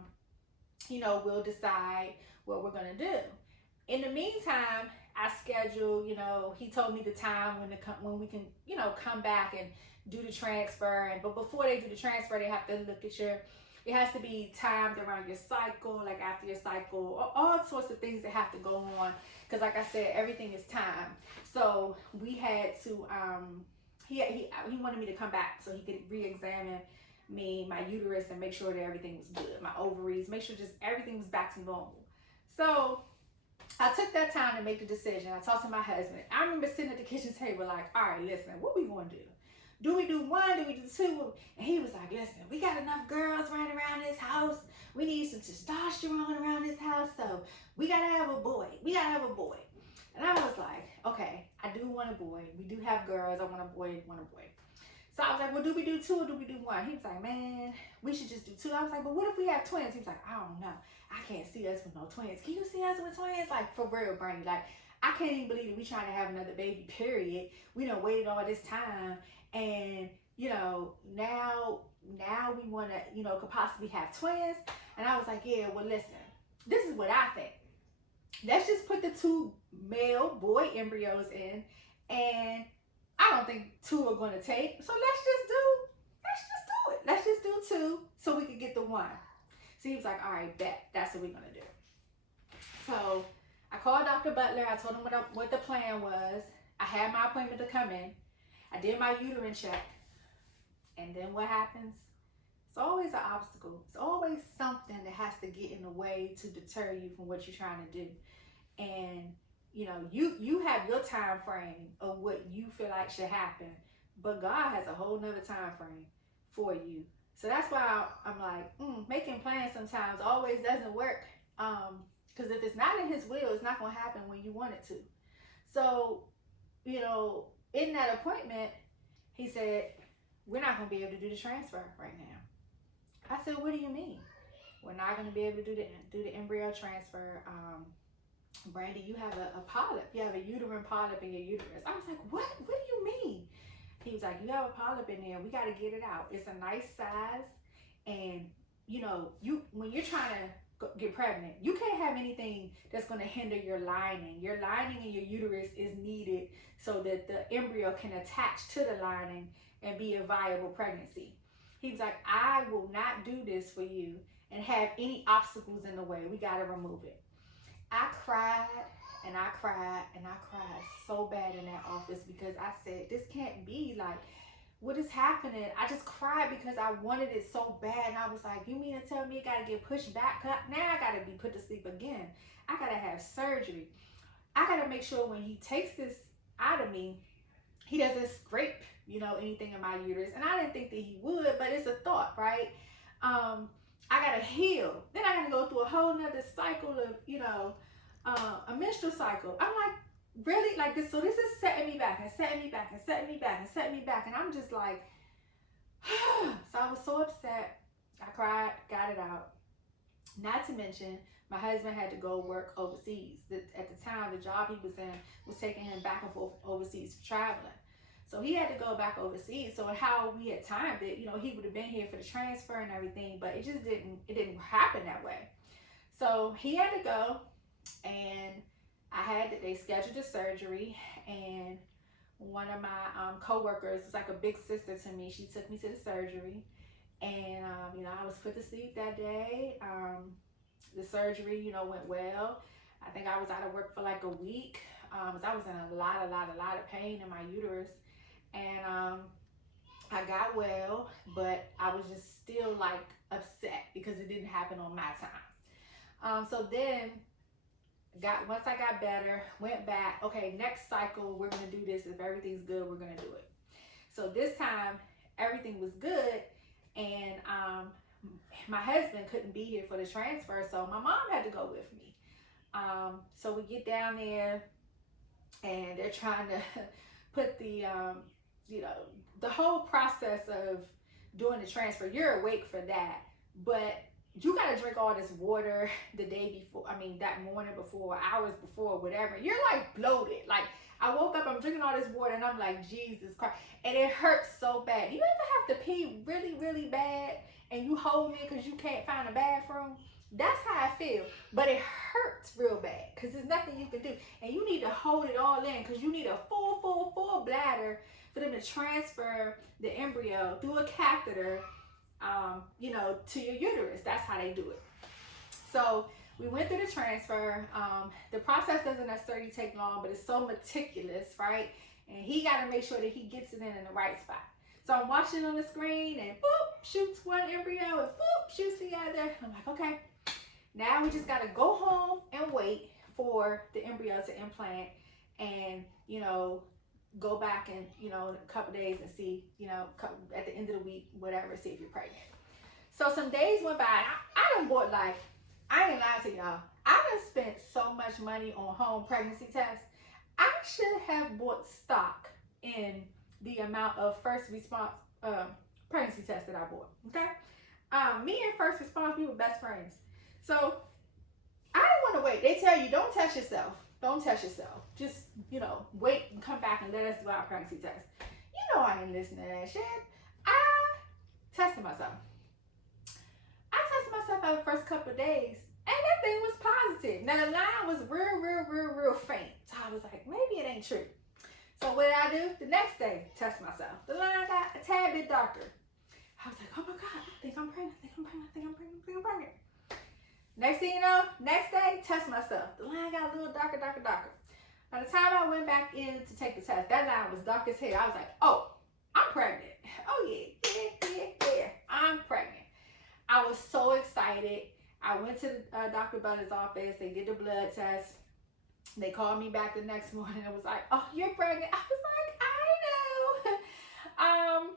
you know, we'll decide what we're gonna do. In the meantime, I schedule, you know, he told me the time when we can, you know, come back and do the transfer. But before they do the transfer, they have to look at it has to be timed around your cycle, like after your cycle, all sorts of things that have to go on. Because like I said, everything is timed. So we had to, he wanted me to come back so he could re-examine me, my uterus, and make sure that everything was good. My ovaries, make sure just everything was back to normal. So I took that time to make the decision. I talked to my husband. I remember sitting at the kitchen table like, all right, listen, what we gonna do? Do we do 1? Do we do 2? And he was like, listen, we got enough girls running around this house. We need some testosterone around this house. So we gotta have a boy. We gotta have a boy. And I was like, okay, I do want a boy. We do have girls. I want a boy, So I was like, well, do we do 2 or do we do 1? He was like, man, we should just do 2. I was like, but what if we have twins? He was like, I don't know. I can't see us with no twins. Can you see us with twins? Like, for real, Bernie. Like, I can't even believe that we trying to have another baby, period. We done waited all this time. And, you know, now we want to, you know, could possibly have twins. And I was like, yeah, well, listen, this is what I think. Let's just put the 2 male boy embryos in, and I don't think 2 are going to take. So let's just do it. Let's just do 2 so we can get the 1. So he was like, all right, bet. That's what we're going to do. So I called Dr. Butler. I told him what the plan was. I had my appointment to come in. I did my uterine check. And then what happens? It's always an obstacle. It's always something that has to get in the way to deter you from what you're trying to do. And, you know, you have your time frame of what you feel like should happen. But God has a whole nother time frame for you. So that's why I'm like, making plans sometimes always doesn't work. Because if it's not in his will, it's not going to happen when you want it to. So, in that appointment, he said, we're not going to be able to do the transfer right now. I said, what do you mean? We're not going to be able to do the embryo transfer. Brandy, you have a polyp. You have a uterine polyp in your uterus. I was like, what? What do you mean? He was like, you have a polyp in there. We got to get it out. It's a nice size. And, when you're trying to get pregnant, you can't have anything that's going to hinder your lining. Your lining in your uterus is needed so that the embryo can attach to the lining and be a viable pregnancy. He was like, I will not do this for you and have any obstacles in the way. We got to remove it. I cried and I cried and I cried so bad in that office because I said, this can't be. Like, what is happening? I just cried because I wanted it so bad. And I was like, you mean to tell me it got to get pushed back up? Now I got to be put to sleep again. I got to have surgery. I got to make sure when he takes this out of me, he doesn't scrape, anything in my uterus. And I didn't think that he would, but it's a thought, right? I got to heal. Then I got to go through a whole nother cycle of, a menstrual cycle. I'm like, really? Like this? So this is setting me back and setting me back and setting me back and setting me back. And I'm just like, so I was so upset. I cried, got it out. Not to mention, my husband had to go work overseas. At the time, the job he was in was taking him back and forth overseas for traveling. So he had to go back overseas. So how we had timed it, he would have been here for the transfer and everything, but it just didn't happen that way. So he had to go, and they scheduled the surgery, and one of my coworkers was like a big sister to me. She took me to the surgery, and I was put to sleep that day. The surgery, went well. I think I was out of work for like a week. I was in a lot of pain in my uterus, and I got well, but I was just still like upset because it didn't happen on my time. So then once I got better, went back, okay, next cycle, we're gonna do this. If everything's good, we're gonna do it. So this time, everything was good, and my husband couldn't be here for the transfer, so my mom had to go with me. So we get down there, and they're trying to put the whole process of doing the transfer. You're awake for that, but you got to drink all this water the day before. I mean, that morning before, hours before, whatever. You're like bloated. Like, I woke up, I'm drinking all this water, and I'm like, Jesus Christ. And it hurts so bad. You ever have to pee really, really bad, and you hold it because you can't find a bathroom? That's how I feel. But it hurts real bad because there's nothing you can do. And you need to hold it all in because you need a full bladder for them to transfer the embryo through a catheter, to your uterus. That's how they do it. So we went through the transfer. The process doesn't necessarily take long, but it's so meticulous, right? And he got to make sure that he gets it in the right spot. So I'm watching on the screen, and boop, shoots one embryo, and boop, shoots the other. I'm like, okay, now we just got to go home and wait for the embryo to implant, and, go back and, in a couple days and see, at the end of the week, whatever, see if you're pregnant. So some days went by. I done bought, like, I ain't lying to y'all, I done spent so much money on home pregnancy tests. I should have bought stock in the amount of first response pregnancy tests that I bought, okay? Me and First Response, we were best friends. So I didn't want to wait. They tell you, don't test yourself. Don't test yourself. Just, wait and come back and let us do our pregnancy test. I ain't listening to that shit. I tested myself. I tested myself out the first couple of days, and that thing was positive. Now, the line was real faint. So I was like, maybe it ain't true. So what did I do? The next day, test myself. The line got a tad bit darker. I was like, oh my God, I think I'm pregnant. I think I'm pregnant. Next thing you know, next day, test myself. The line got a little darker. By the time I went back in to take the test, that line was dark as hell. I was like, oh, I'm pregnant. Oh yeah, I'm pregnant. I was so excited. I went to Dr. Butler's office. They did the blood test. They called me back the next morning and was like, oh, you're pregnant. I was like, I know.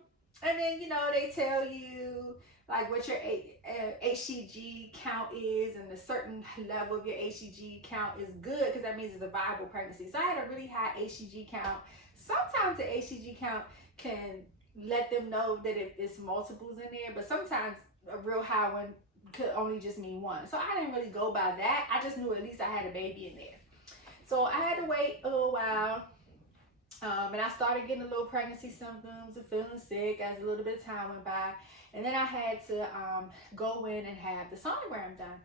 And then, they tell you like what your HCG count is, and a certain level of your HCG count is good because that means it's a viable pregnancy. So I had a really high HCG count. Sometimes the HCG count can let them know that if it's multiples in there, but sometimes a real high one could only just mean one. So I didn't really go by that. I just knew at least I had a baby in there. So I had to wait a little while. And I started getting a little pregnancy symptoms and feeling sick as a little bit of time went by. And then I had to go in and have the sonogram done.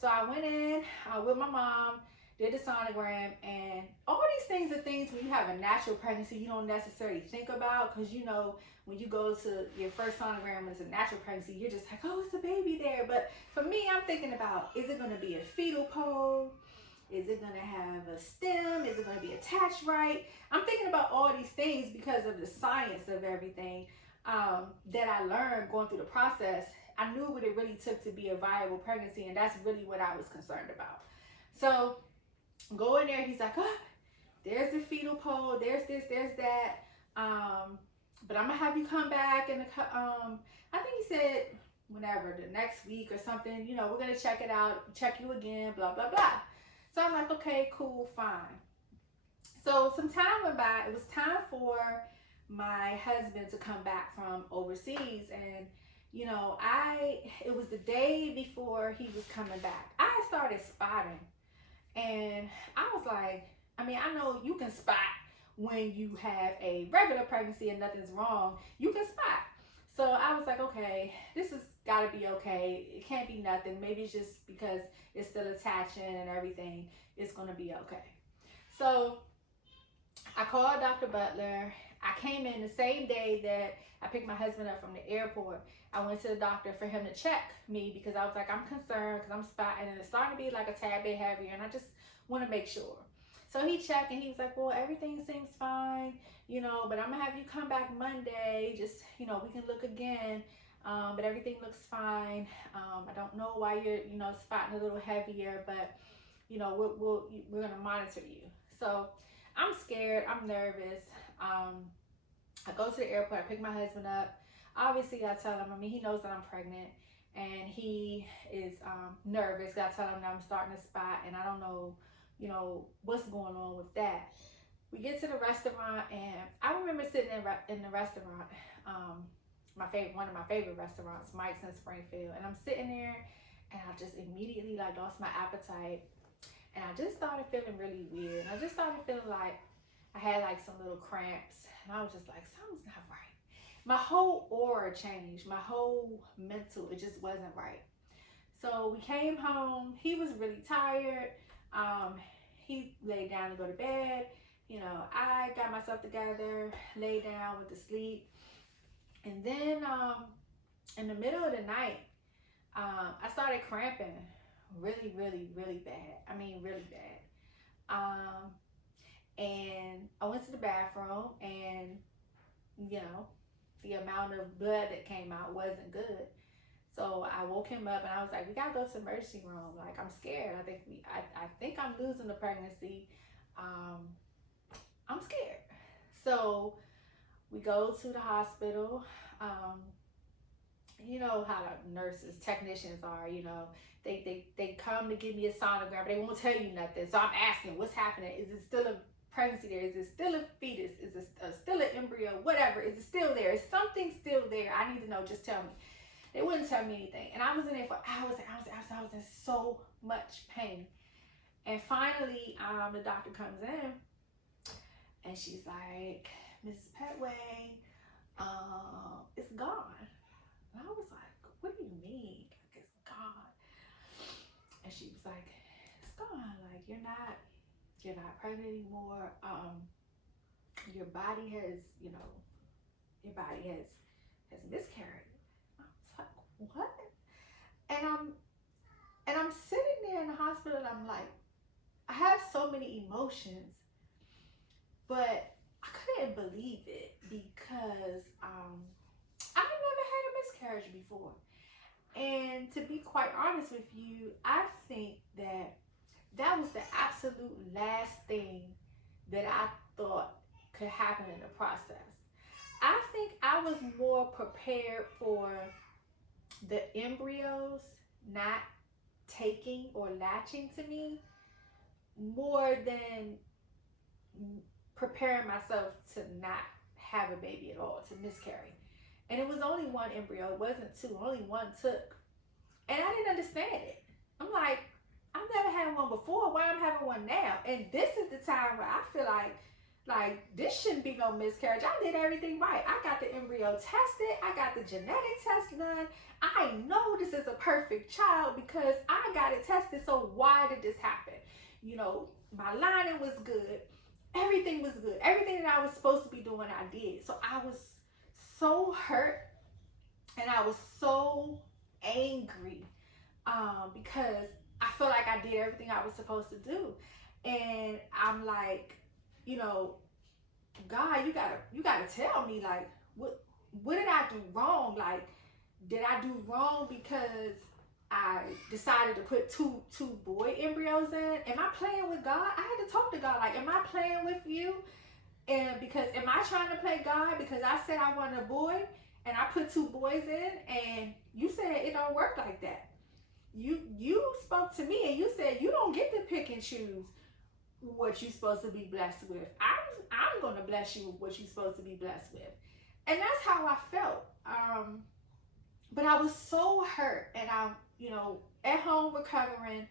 So I went in with my mom, did the sonogram, and all these things are things when you have a natural pregnancy you don't necessarily think about, because when you go to your first sonogram and it's a natural pregnancy, you're just like, oh, it's a baby there. But for me, I'm thinking about, is it going to be a fetal pole? Is it going to have a stem? Is it going to be attached right? I'm thinking about all these things because of the science of everything that I learned going through the process. I knew what it really took to be a viable pregnancy, and that's really what I was concerned about. So go in there, he's like, oh, there's the fetal pole, there's this, there's that. But I'm going to have you come back, and I think he said whenever, the next week or something, we're going to check it out, check you again, blah, blah, blah. So I'm like, okay, cool, fine. So some time went by. It was time for my husband to come back from overseas. And, it was the day before he was coming back. I started spotting. And I was like, I know you can spot when you have a regular pregnancy and nothing's wrong. You can spot. So I was like, okay, this has got to be okay. It can't be nothing. Maybe it's just because it's still attaching and everything. It's going to be okay. So I called Dr. Butler. I came in the same day that I picked my husband up from the airport. I went to the doctor for him to check me because I was like, I'm concerned because I'm spotting and it's starting to be like a tad bit heavier, and I just want to make sure. So he checked and he was like, well, everything seems fine, but I'm going to have you come back Monday. Just, we can look again. But everything looks fine. I don't know why you're, spotting a little heavier, but, we're going to monitor you. So I'm scared. I'm nervous. I go to the airport. I pick my husband up. Obviously, I tell him, he knows that I'm pregnant, and he is nervous. I tell him that I'm starting to spot, and I don't know, what's going on with that. We get to the restaurant, and I remember sitting in the restaurant, one of my favorite restaurants, Mike's in Springfield, and I'm sitting there, and I just immediately lost my appetite, and I just started feeling really weird. I just started feeling like I had some little cramps, and I was just like, something's not right. My whole aura changed, my whole mental, it just wasn't right. So we came home. He was really tired. He laid down to go to bed. I got myself together, laid down, went to sleep. And then in the middle of the night, I started cramping really, really, really bad. Really bad. And I went to the bathroom, and, the amount of blood that came out wasn't good. So I woke him up, and I was like, we gotta go to the emergency room. Like, I'm scared. I think I'm losing the pregnancy. I'm scared. So we go to the hospital. You know how the nurses, technicians are, they come to give me a sonogram, but they won't tell you nothing. So I'm asking, what's happening? Is it still a pregnancy there? Is it still a fetus? Is it still an embryo? Whatever. Is it still there? Is something still there? I need to know. Just tell me. They wouldn't tell me anything. And I was in there for hours and hours and hours. I was in so much pain. And finally, the doctor comes in, and she's like, Mrs. Petway, it's gone. And I was like, what do you mean? Like, it's gone. And she was like, it's gone. Like, you're not pregnant anymore. Your body has miscarried. I was like, what? And I'm sitting there in the hospital, and I'm like, I have so many emotions, but I couldn't believe it because I've never had a miscarriage before. And to be quite honest with you, I think that was the absolute last thing that I thought could happen in the process. I think I was more prepared for the embryos not taking or latching to me more than preparing myself to not have a baby at all, to miscarry. And it was only one embryo, it wasn't two, only one took. And I didn't understand it. I'm like, I've never had one before. Why I'm having one now? And this is the time where I feel like this shouldn't be no miscarriage. I did everything right. I got the embryo tested. I got the genetic test done. I know this is a perfect child because I got it tested. So why did this happen? You know, my lining was good. Everything was good. Everything that I was supposed to be doing, I did. So I was so hurt and I was so angry because I feel like I did everything I was supposed to do. And I'm like, you know, God, you gotta tell me, like, what did I do wrong? Like, did I do wrong because I decided to put two boy embryos in? Am I playing with God? I had to talk to God. Like, am I playing with you? And because am I trying to play God because I said I wanted a boy and I put two boys in and you said it don't work like that. You spoke to me and you said you don't get to pick and choose what you're supposed to be blessed with. I'm gonna bless you with what you're supposed to be blessed with. And that's how I felt. But I was so hurt and I'm, you know, at home recovering.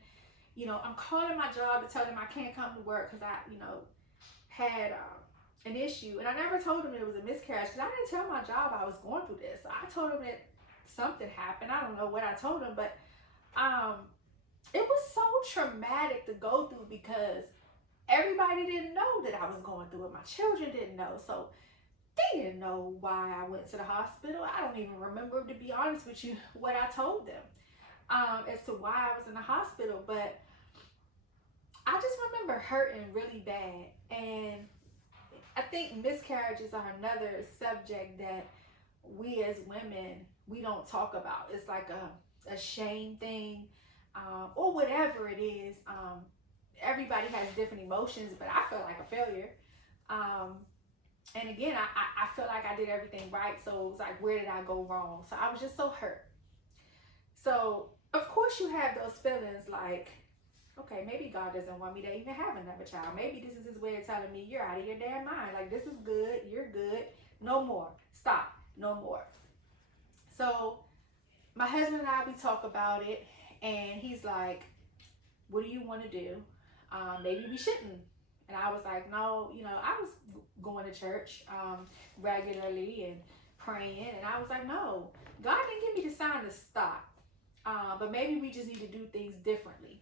You know, I'm calling my job to tell them I can't come to work because I, you know, had an issue. And I never told them it was a miscarriage because I didn't tell my job I was going through this. I told them that something happened. I don't know what I told them, but it was so traumatic to go through because everybody didn't know that I was going through it. My children didn't know. So they didn't know why I went to the hospital. I don't even remember, to be honest with you, what I told them as to why I was in the hospital. But I just remember hurting really bad. And I think miscarriages are another subject that we as women, we don't talk about. It's like a shame thing or whatever it is. Everybody has different emotions, but I felt like a failure. And again, I felt like I did everything right. So it was like, where did I go wrong? So I was just so hurt. So of course you have those feelings like, okay, maybe God doesn't want me to even have another child. Maybe this is his way of telling me you're out of your damn mind. Like, this is good. You're good. No more. Stop. No more. So my husband and I, we talk about it and he's like, what do you want to do? Maybe we shouldn't. And I was like, no, you know, I was going to church regularly and praying. And I was like, no, God didn't give me the sign to stop. But maybe we just need to do things differently.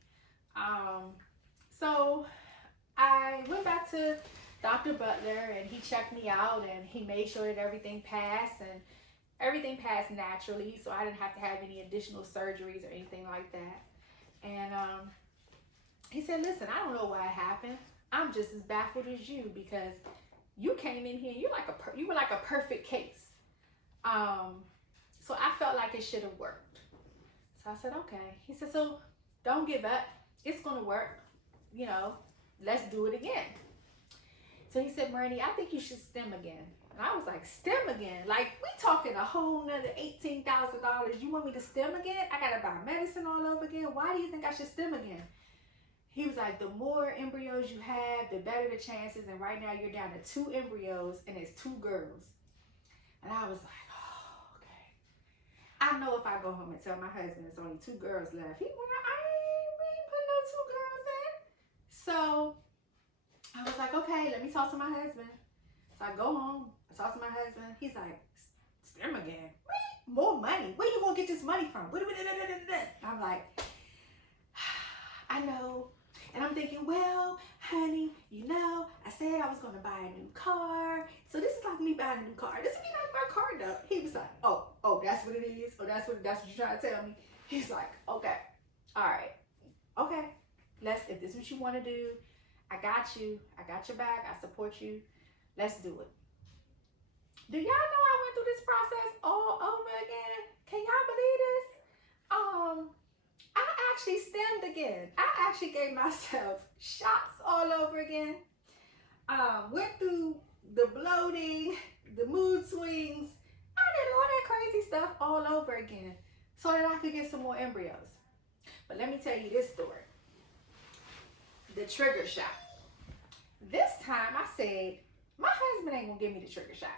So I went back to Dr. Butler and he checked me out and he made sure that everything passed and everything passed naturally. So I didn't have to have any additional surgeries or anything like that. And he said, listen, I don't know why it happened. I'm just as baffled as you because you came in here, you were like a perfect case. So I felt like it should have worked. So I said, okay. He said, so don't give up. It's going to work. You know, let's do it again. So he said, Marnie, I think you should stem again. And I was like, stem again? Like, we talking a whole nother $18,000. You want me to stem again? I got to buy medicine all over again. Why do you think I should stem again? He was like, the more embryos you have, the better the chances. And right now you're down to 2 embryos and it's 2 girls. And I was like, oh, okay. I know if I go home and tell my husband it's only 2 girls left, he went, we ain't putting no 2 girls in. So I was like, okay, let me talk to my husband. So I go home, I talk to my husband. He's like, stem again? More money? Where you gonna get this money from? I'm like, I know. And I'm thinking, well, honey, you know, I said I was going to buy a new car. So this is like me buying a new car. This is me like my car though. He was like, oh, that's what it is? Oh, that's what you're trying to tell me? He's like, okay, all right, okay. If this is what you want to do, I got you. I got your back. I support you. Let's do it. Do y'all know I went through this process all over again? Can y'all believe this? I actually stemmed again. I actually gave myself shots all over again. Went through the bloating, the mood swings. I did all that crazy stuff all over again so that I could get some more embryos. But let me tell you this story. The trigger shot. This time I said, my husband ain't gonna give me the trigger shot.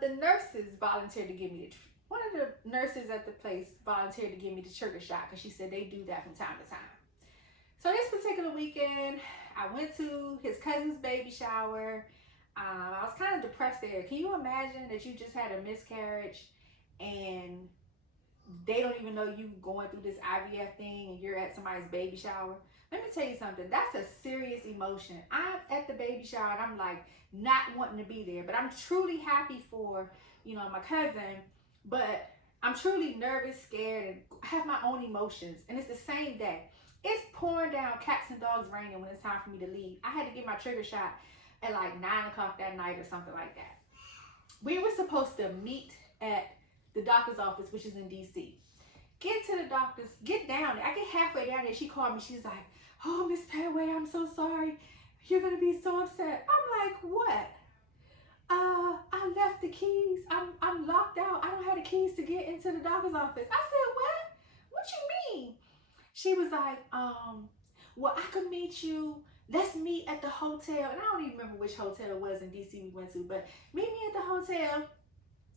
The nurses volunteered to give me one of the nurses at the place volunteered to give me the trigger shot because she said they do that from time to time. So this particular weekend, I went to his cousin's baby shower. I was kind of depressed there. Can you imagine that you just had a miscarriage and they don't even know you going through this IVF thing and you're at somebody's baby shower? Let me tell you something. That's a serious emotion. I'm at the baby shower and I'm like not wanting to be there, but I'm truly happy for, my cousin, but I'm truly nervous, scared, and have my own emotions. And it's the same day. It's pouring down, cats and dogs raining when it's time for me to leave. I had to get my trigger shot at like 9 o'clock that night or something like that. We were supposed to meet at the doctor's office, which is in DC. Get to the doctor's, get down there. I get halfway down there. She called me. She's like, "Oh, Miss Padway, I'm so sorry. You're going to be so upset." I'm like, "What?" I left the keys. I'm locked out. I don't have the keys to get into the doctor's office. I said, "What? What you mean?" She was like, "Well, I could meet you. Let's meet at the hotel." And I don't even remember which hotel it was in DC we went to, but meet me at the hotel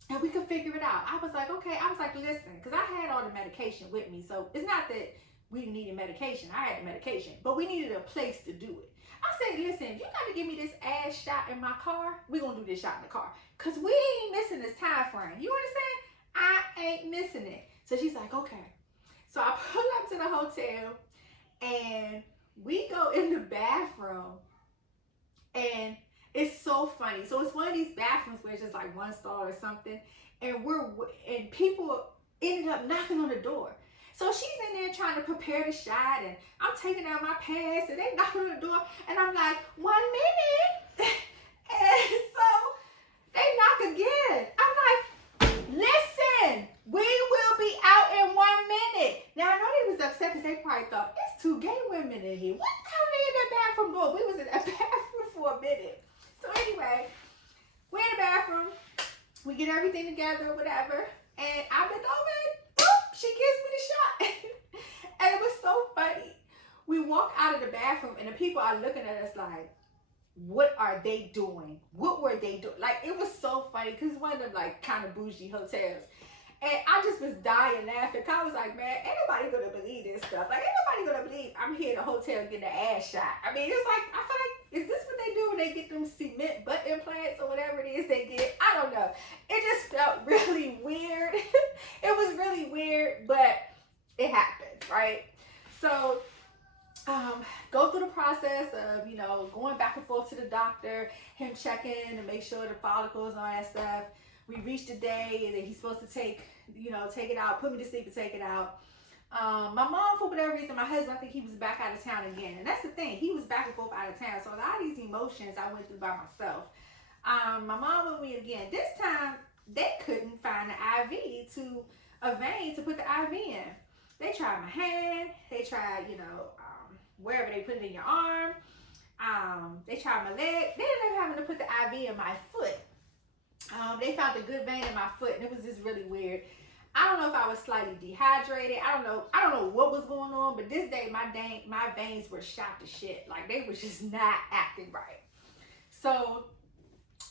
and we could figure it out. I was like, okay. I was like, listen, because I had all the medication with me. So it's not that we needed medication. I had the medication, but we needed a place to do it. I said, listen, if you got to give me this ass shot in my car, we're going to do this shot in the car. Because we ain't missing this time frame. You understand? I ain't missing it. So she's like, okay. So I pull up to the hotel and we go in the bathroom and it's so funny. So it's one of these bathrooms where it's just like one stall or something. And people ended up knocking on the door. So she's in there trying to prepare the shot and I'm taking out my pants and they knock on the door and I'm like, 1 minute. And so they knock again. I'm like, listen, we will be out in 1 minute. Now I know they was upset because they probably thought, it's 2 gay women in here. What the hell are they in that bathroom doing? We was in that bathroom for a minute. So anyway, we're in the bathroom. We get everything together, whatever. And I bent over and she gives me the shot. And it was so funny. We walk out of the bathroom and the people are looking at us like, what are they doing? What were they doing? Like, it was so funny because it's one of them like kind of bougie hotels. And I just was dying laughing. I was like, man, ain't nobody gonna believe this stuff. Like, ain't nobody gonna believe I'm here in a hotel getting an ass shot. I mean, it's like, I feel like, is this what they do when they get them cement butt implants or whatever it is they get? I don't know. It just felt really weird. It was really weird, but it happened, right? So, go through the process of, going back and forth to the doctor, him checking to make sure the follicles and all that stuff. We reached the day that he's supposed to take it out, put me to sleep and take it out. My mom, for whatever reason, my husband, I think he was back out of town again. And that's the thing. He was back and forth out of town. So a lot of these emotions I went through by myself. My mom with me again. This time, they couldn't find an IV a vein to put the IV in. They tried my hand. They tried, wherever they put it in your arm. They tried my leg. They ended up having to put the IV in my foot. They found a good vein in my foot, and it was just really weird. I don't know if I was slightly dehydrated. I don't know what was going on, but this day my veins were shot to shit. Like, they was just not acting right. So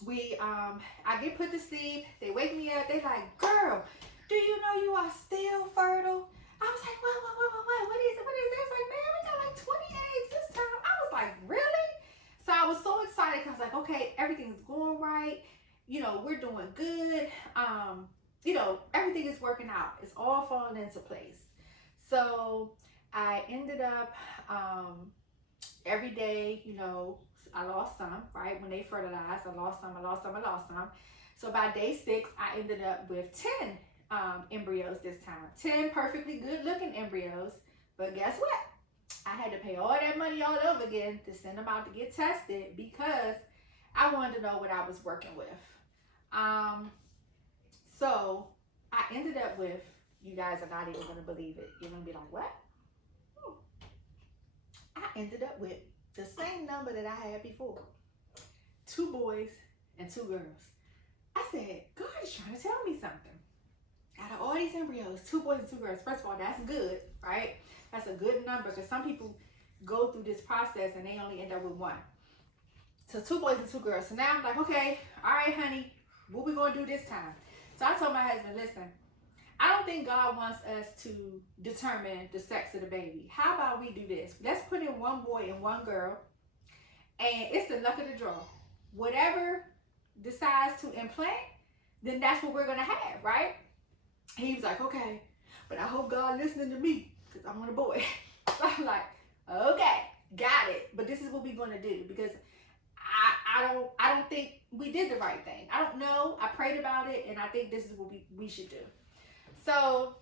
I get put to sleep. They wake me up. They like, girl, do you know you are still fertile? I was like, what is it? What is it? It's like, man, we got like 20 eggs this time. I was like, really? So I was so excited because I was like, okay, everything's going right. We're doing good. Everything is working out. It's all falling into place. So I ended up, every day, I lost some, right? When they fertilized, I lost some. So by day 6, I ended up with 10 embryos this time. 10 perfectly good looking embryos. But guess what? I had to pay all that money all over again to send them out to get tested because I wanted to know what I was working with. So I ended up with, you guys are not even going to believe it. You're going to be like, what? I ended up with the same number that I had before. 2 boys and 2 girls. I said, God is trying to tell me something. Out of all these embryos, 2 boys and 2 girls. First of all, that's good, right? That's a good number because some people go through this process and they only end up with 1. So 2 boys and 2 girls. So now I'm like, okay, all right, honey, what we gonna do this time? So I told my husband, listen, I don't think God wants us to determine the sex of the baby. How about we do this? Let's put in 1 boy and 1 girl, and it's the luck of the draw. Whatever decides to implant, then that's what we're gonna have, right? He was like, okay, but I hope God listening to me because I want a boy. So I'm like, okay, got it. But this is what we're gonna do because I don't think we did the right thing. I don't know. I prayed about it, and I think this is what we should do. So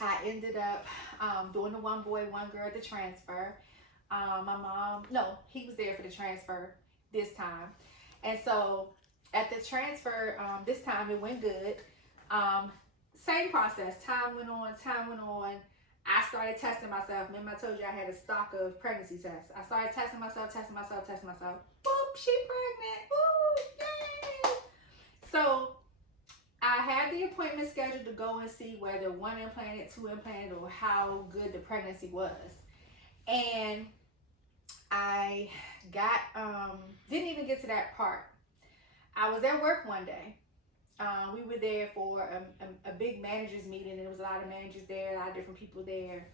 I ended up doing the 1 boy, 1 girl at the transfer. My mom, no, he was there for the transfer this time. And so at the transfer, this time it went good. Same process. Time went on. I started testing myself. Remember I told you I had a stock of pregnancy tests. I started testing myself. Boop, she pregnant. Woo, yay! So I had the appointment scheduled to go and see whether 1 implanted, 2 implanted, or how good the pregnancy was. And I got, didn't even get to that part. I was at work one day. We were there for a big managers meeting, and there was a lot of managers there, a lot of different people there.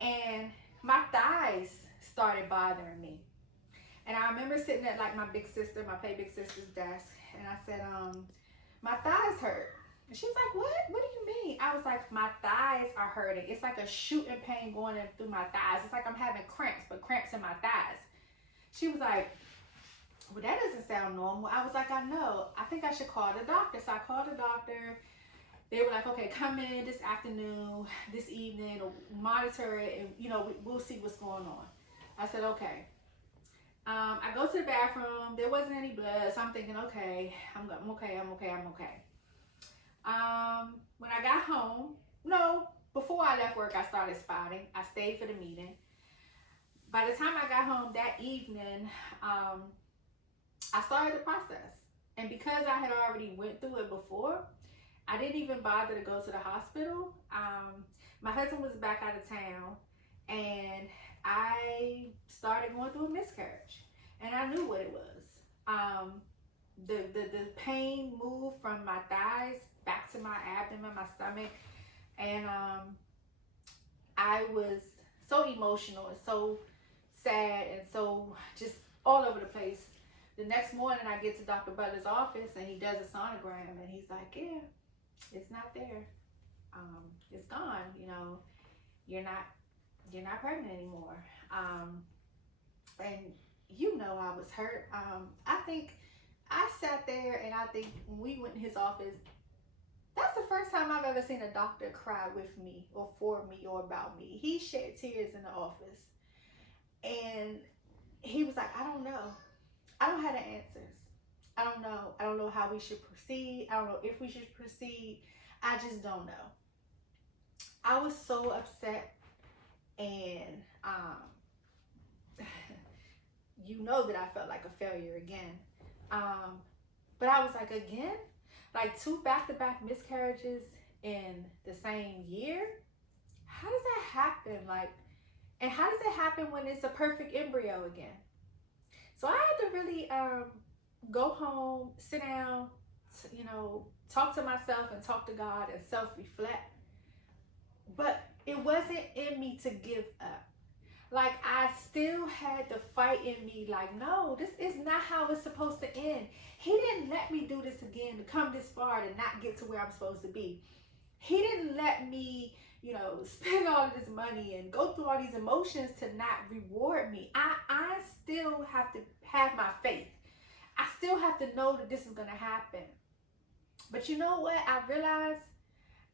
And my thighs started bothering me. And I remember sitting at like my big sister, my play big sister's desk, and I said, my thighs hurt. And she was like, what? What do you mean? I was like, my thighs are hurting. It's like a shooting pain going in through my thighs. It's like I'm having cramps, but cramps in my thighs. She was like, well, that doesn't sound normal. I was like, I know. I think I should call the doctor. So I called the doctor. They were like, okay, come in this afternoon, this evening, or monitor it, and you know, we'll see what's going on. I said, okay. I go to the bathroom. There wasn't any blood, so I'm thinking, okay, I'm okay. When I got home, before I left work, I started spotting. I stayed for the meeting. By the time I got home that evening, I started the process. And because I had already went through it before, I didn't even bother to go to the hospital. My husband was back out of town, and I started going through a miscarriage, and I knew what it was. The pain moved from my thighs back to my abdomen, my stomach, and I was so emotional and so sad and so just all over the place. The next morning I get to Dr. Butler's office and he does a sonogram and he's like, yeah, it's not there. It's gone, you know, you're not pregnant anymore. And you know I was hurt. I think I sat there and I think when we went in his office, that's the first time I've ever seen a doctor cry with me or for me or about me. He shed tears in the office. And he was like, I don't know. I don't have the answers. I don't know. I don't know how we should proceed. I don't know if we should proceed. I just don't know. I was so upset, and you know that I felt like a failure again. But I was like, again? Like 2 back-to-back miscarriages in the same year? How does that happen? Like, and how does it happen when it's a perfect embryo again? So I had to really go home, sit down, you know, talk to myself and talk to God and self-reflect. But it wasn't in me to give up. Like, I still had the fight in me, like, no, this is not how it's supposed to end. He didn't let me do this again, to come this far, to not get to where I'm supposed to be. He didn't let me, you know, spend all of this money and go through all these emotions to not reward me. I still have to have my faith. I still have to know that this is going to happen. But you know what? I realized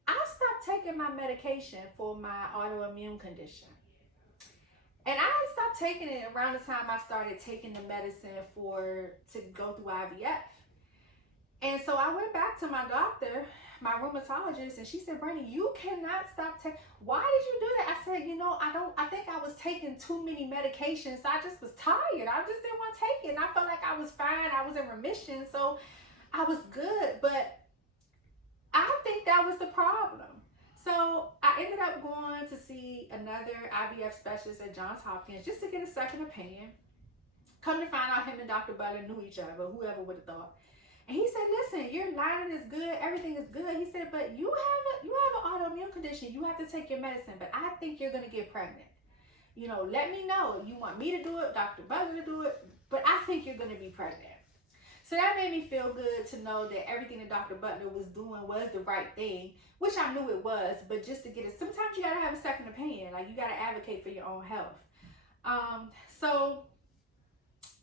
I stopped taking my medication for my autoimmune condition. And I stopped taking it around the time I started taking the medicine to go through IVF. And so I went back to my doctor, my rheumatologist, and she said, Brandy, you cannot stop taking. Why did you do that? I said, I think I was taking too many medications. So I just was tired. I just didn't want to take it. And I felt like I was fine. I was in remission. So I was good. But I think that was the problem. So I ended up going to see another IVF specialist at Johns Hopkins just to get a second opinion. Come to find out, him and Dr. Butler knew each other. Whoever would have thought. And he said, listen, your lining is good, everything is good. He said, but you have an autoimmune condition. You have to take your medicine, but I think you're gonna get pregnant. Let me know. You want me to do it, Dr. Butler to do it, but I think you're gonna be pregnant. So that made me feel good to know that everything that Dr. Butler was doing was the right thing, which I knew it was, but just to get it, sometimes you gotta have a second opinion. Like, you gotta advocate for your own health. So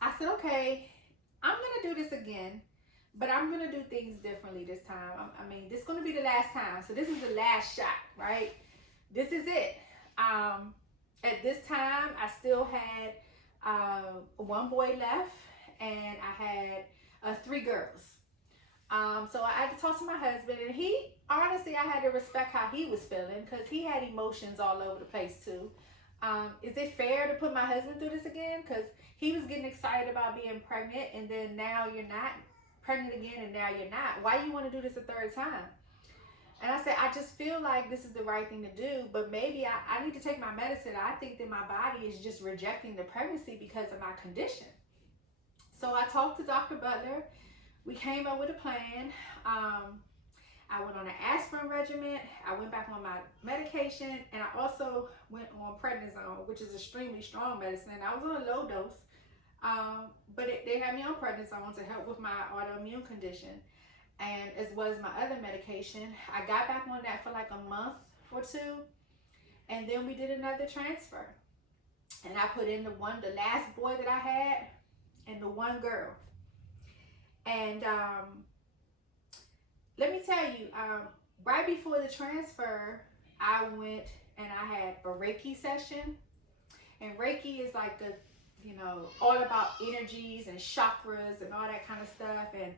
I said, okay, I'm gonna do this again. But I'm going to do things differently this time. This is going to be the last time. So this is the last shot, right? This is it. At this time, I still had one boy left, and I had 3 girls. So I had to talk to my husband, and honestly, I had to respect how he was feeling because he had emotions all over the place too. Is it fair to put my husband through this again? Because he was getting excited about being pregnant, and then now you're not pregnant again, and now you're not. Why do you want to do this a 3rd time? And I said, I just feel like this is the right thing to do, but maybe I need to take my medicine. I think that my body is just rejecting the pregnancy because of my condition. So I talked to Dr. Butler. We came up with a plan. I went on an aspirin regimen. I went back on my medication, and I also went on prednisone, which is extremely strong medicine. I was on a low dose. But they had me on prednisone to help with my autoimmune condition, and as well as my other medication. I got back on that for like a month or 2, and then we did another transfer, and I put in the last boy that I had, and the 1 girl. And let me tell you, right before the transfer, I went and I had a Reiki session, and Reiki is like all about energies and chakras and all that kind of stuff. And,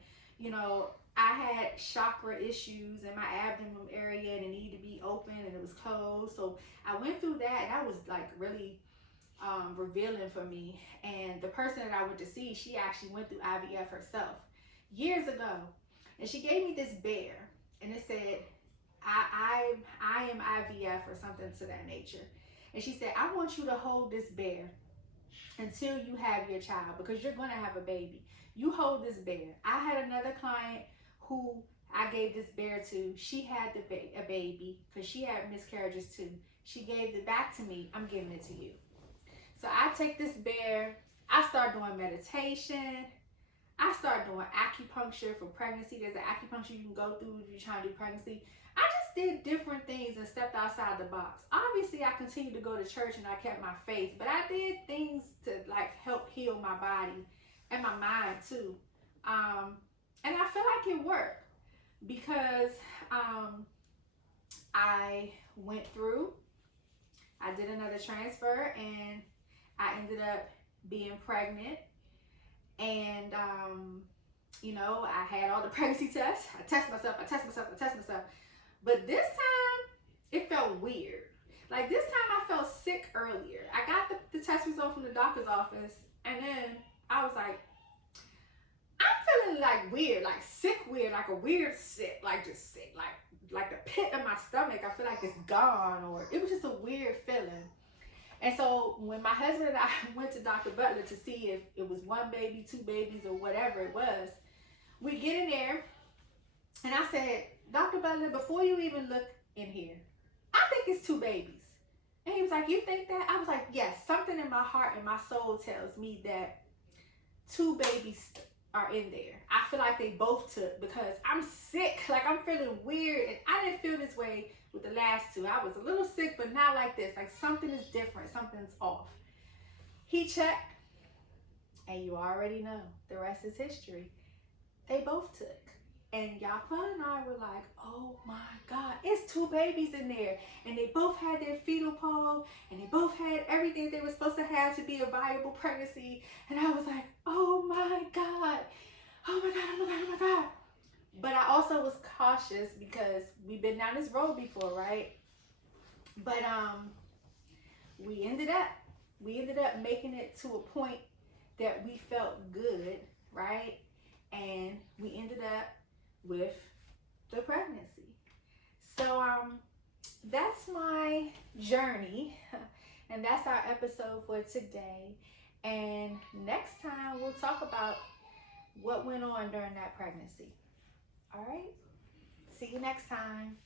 I had chakra issues in my abdomen area, and it needed to be open, and it was closed. So I went through that, and that was like really revealing for me. And the person that I went to see, she actually went through IVF herself years ago. And she gave me this bear, and it said, I am IVF or something to that nature. And she said, I want you to hold this bear until you have your child, because you're going to have a baby. You hold this bear. I had another client who I gave this bear to. She had a baby because she had miscarriages too. She gave it back to me. I'm giving it to you. So I take this bear. I start doing meditation. I start doing acupuncture for pregnancy. There's an acupuncture you can go through if you're trying to do pregnancy. I just did different things and stepped outside the box. Obviously, I continued to go to church and I kept my faith, but I did things to help heal my body and my mind too. And I feel like it worked because I went through, I did another transfer, and I ended up being pregnant. And, I had all the pregnancy tests. I test myself. But this time, it felt weird. Like, this time I felt sick earlier. I got the test result from the doctor's office, and then I was like, I'm feeling like weird, like sick weird, like a weird sick, like just sick, like the pit of my stomach, I feel like it's gone, or it was just a weird feeling. And so when my husband and I went to Dr. Butler to see if it was 1 baby, 2 babies, or whatever it was, we get in there, and I said, Dr. Butler, before you even look in here, I think it's 2 babies. And he was like, you think that? I was like, yes, something in my heart and my soul tells me that 2 babies are in there. I feel like they both took, because I'm sick. Like, I'm feeling weird, and I didn't feel this way with the last 2. I was a little sick, but not like this. Like, something is different. Something's off. He checked, and you already know. The rest is history. They both took. And Yaquan and I were like, oh my God, it's 2 babies in there. And they both had their fetal pole, and they both had everything they were supposed to have to be a viable pregnancy. And I was like, oh my God, oh my God, oh my God, oh my God. But I also was cautious because we've been down this road before, right? But we ended up making it to a point that we felt good, right? And we ended up with the pregnancy. So that's my journey, and that's our episode for today. And next time we'll talk about what went on during that pregnancy. All right? See you next time.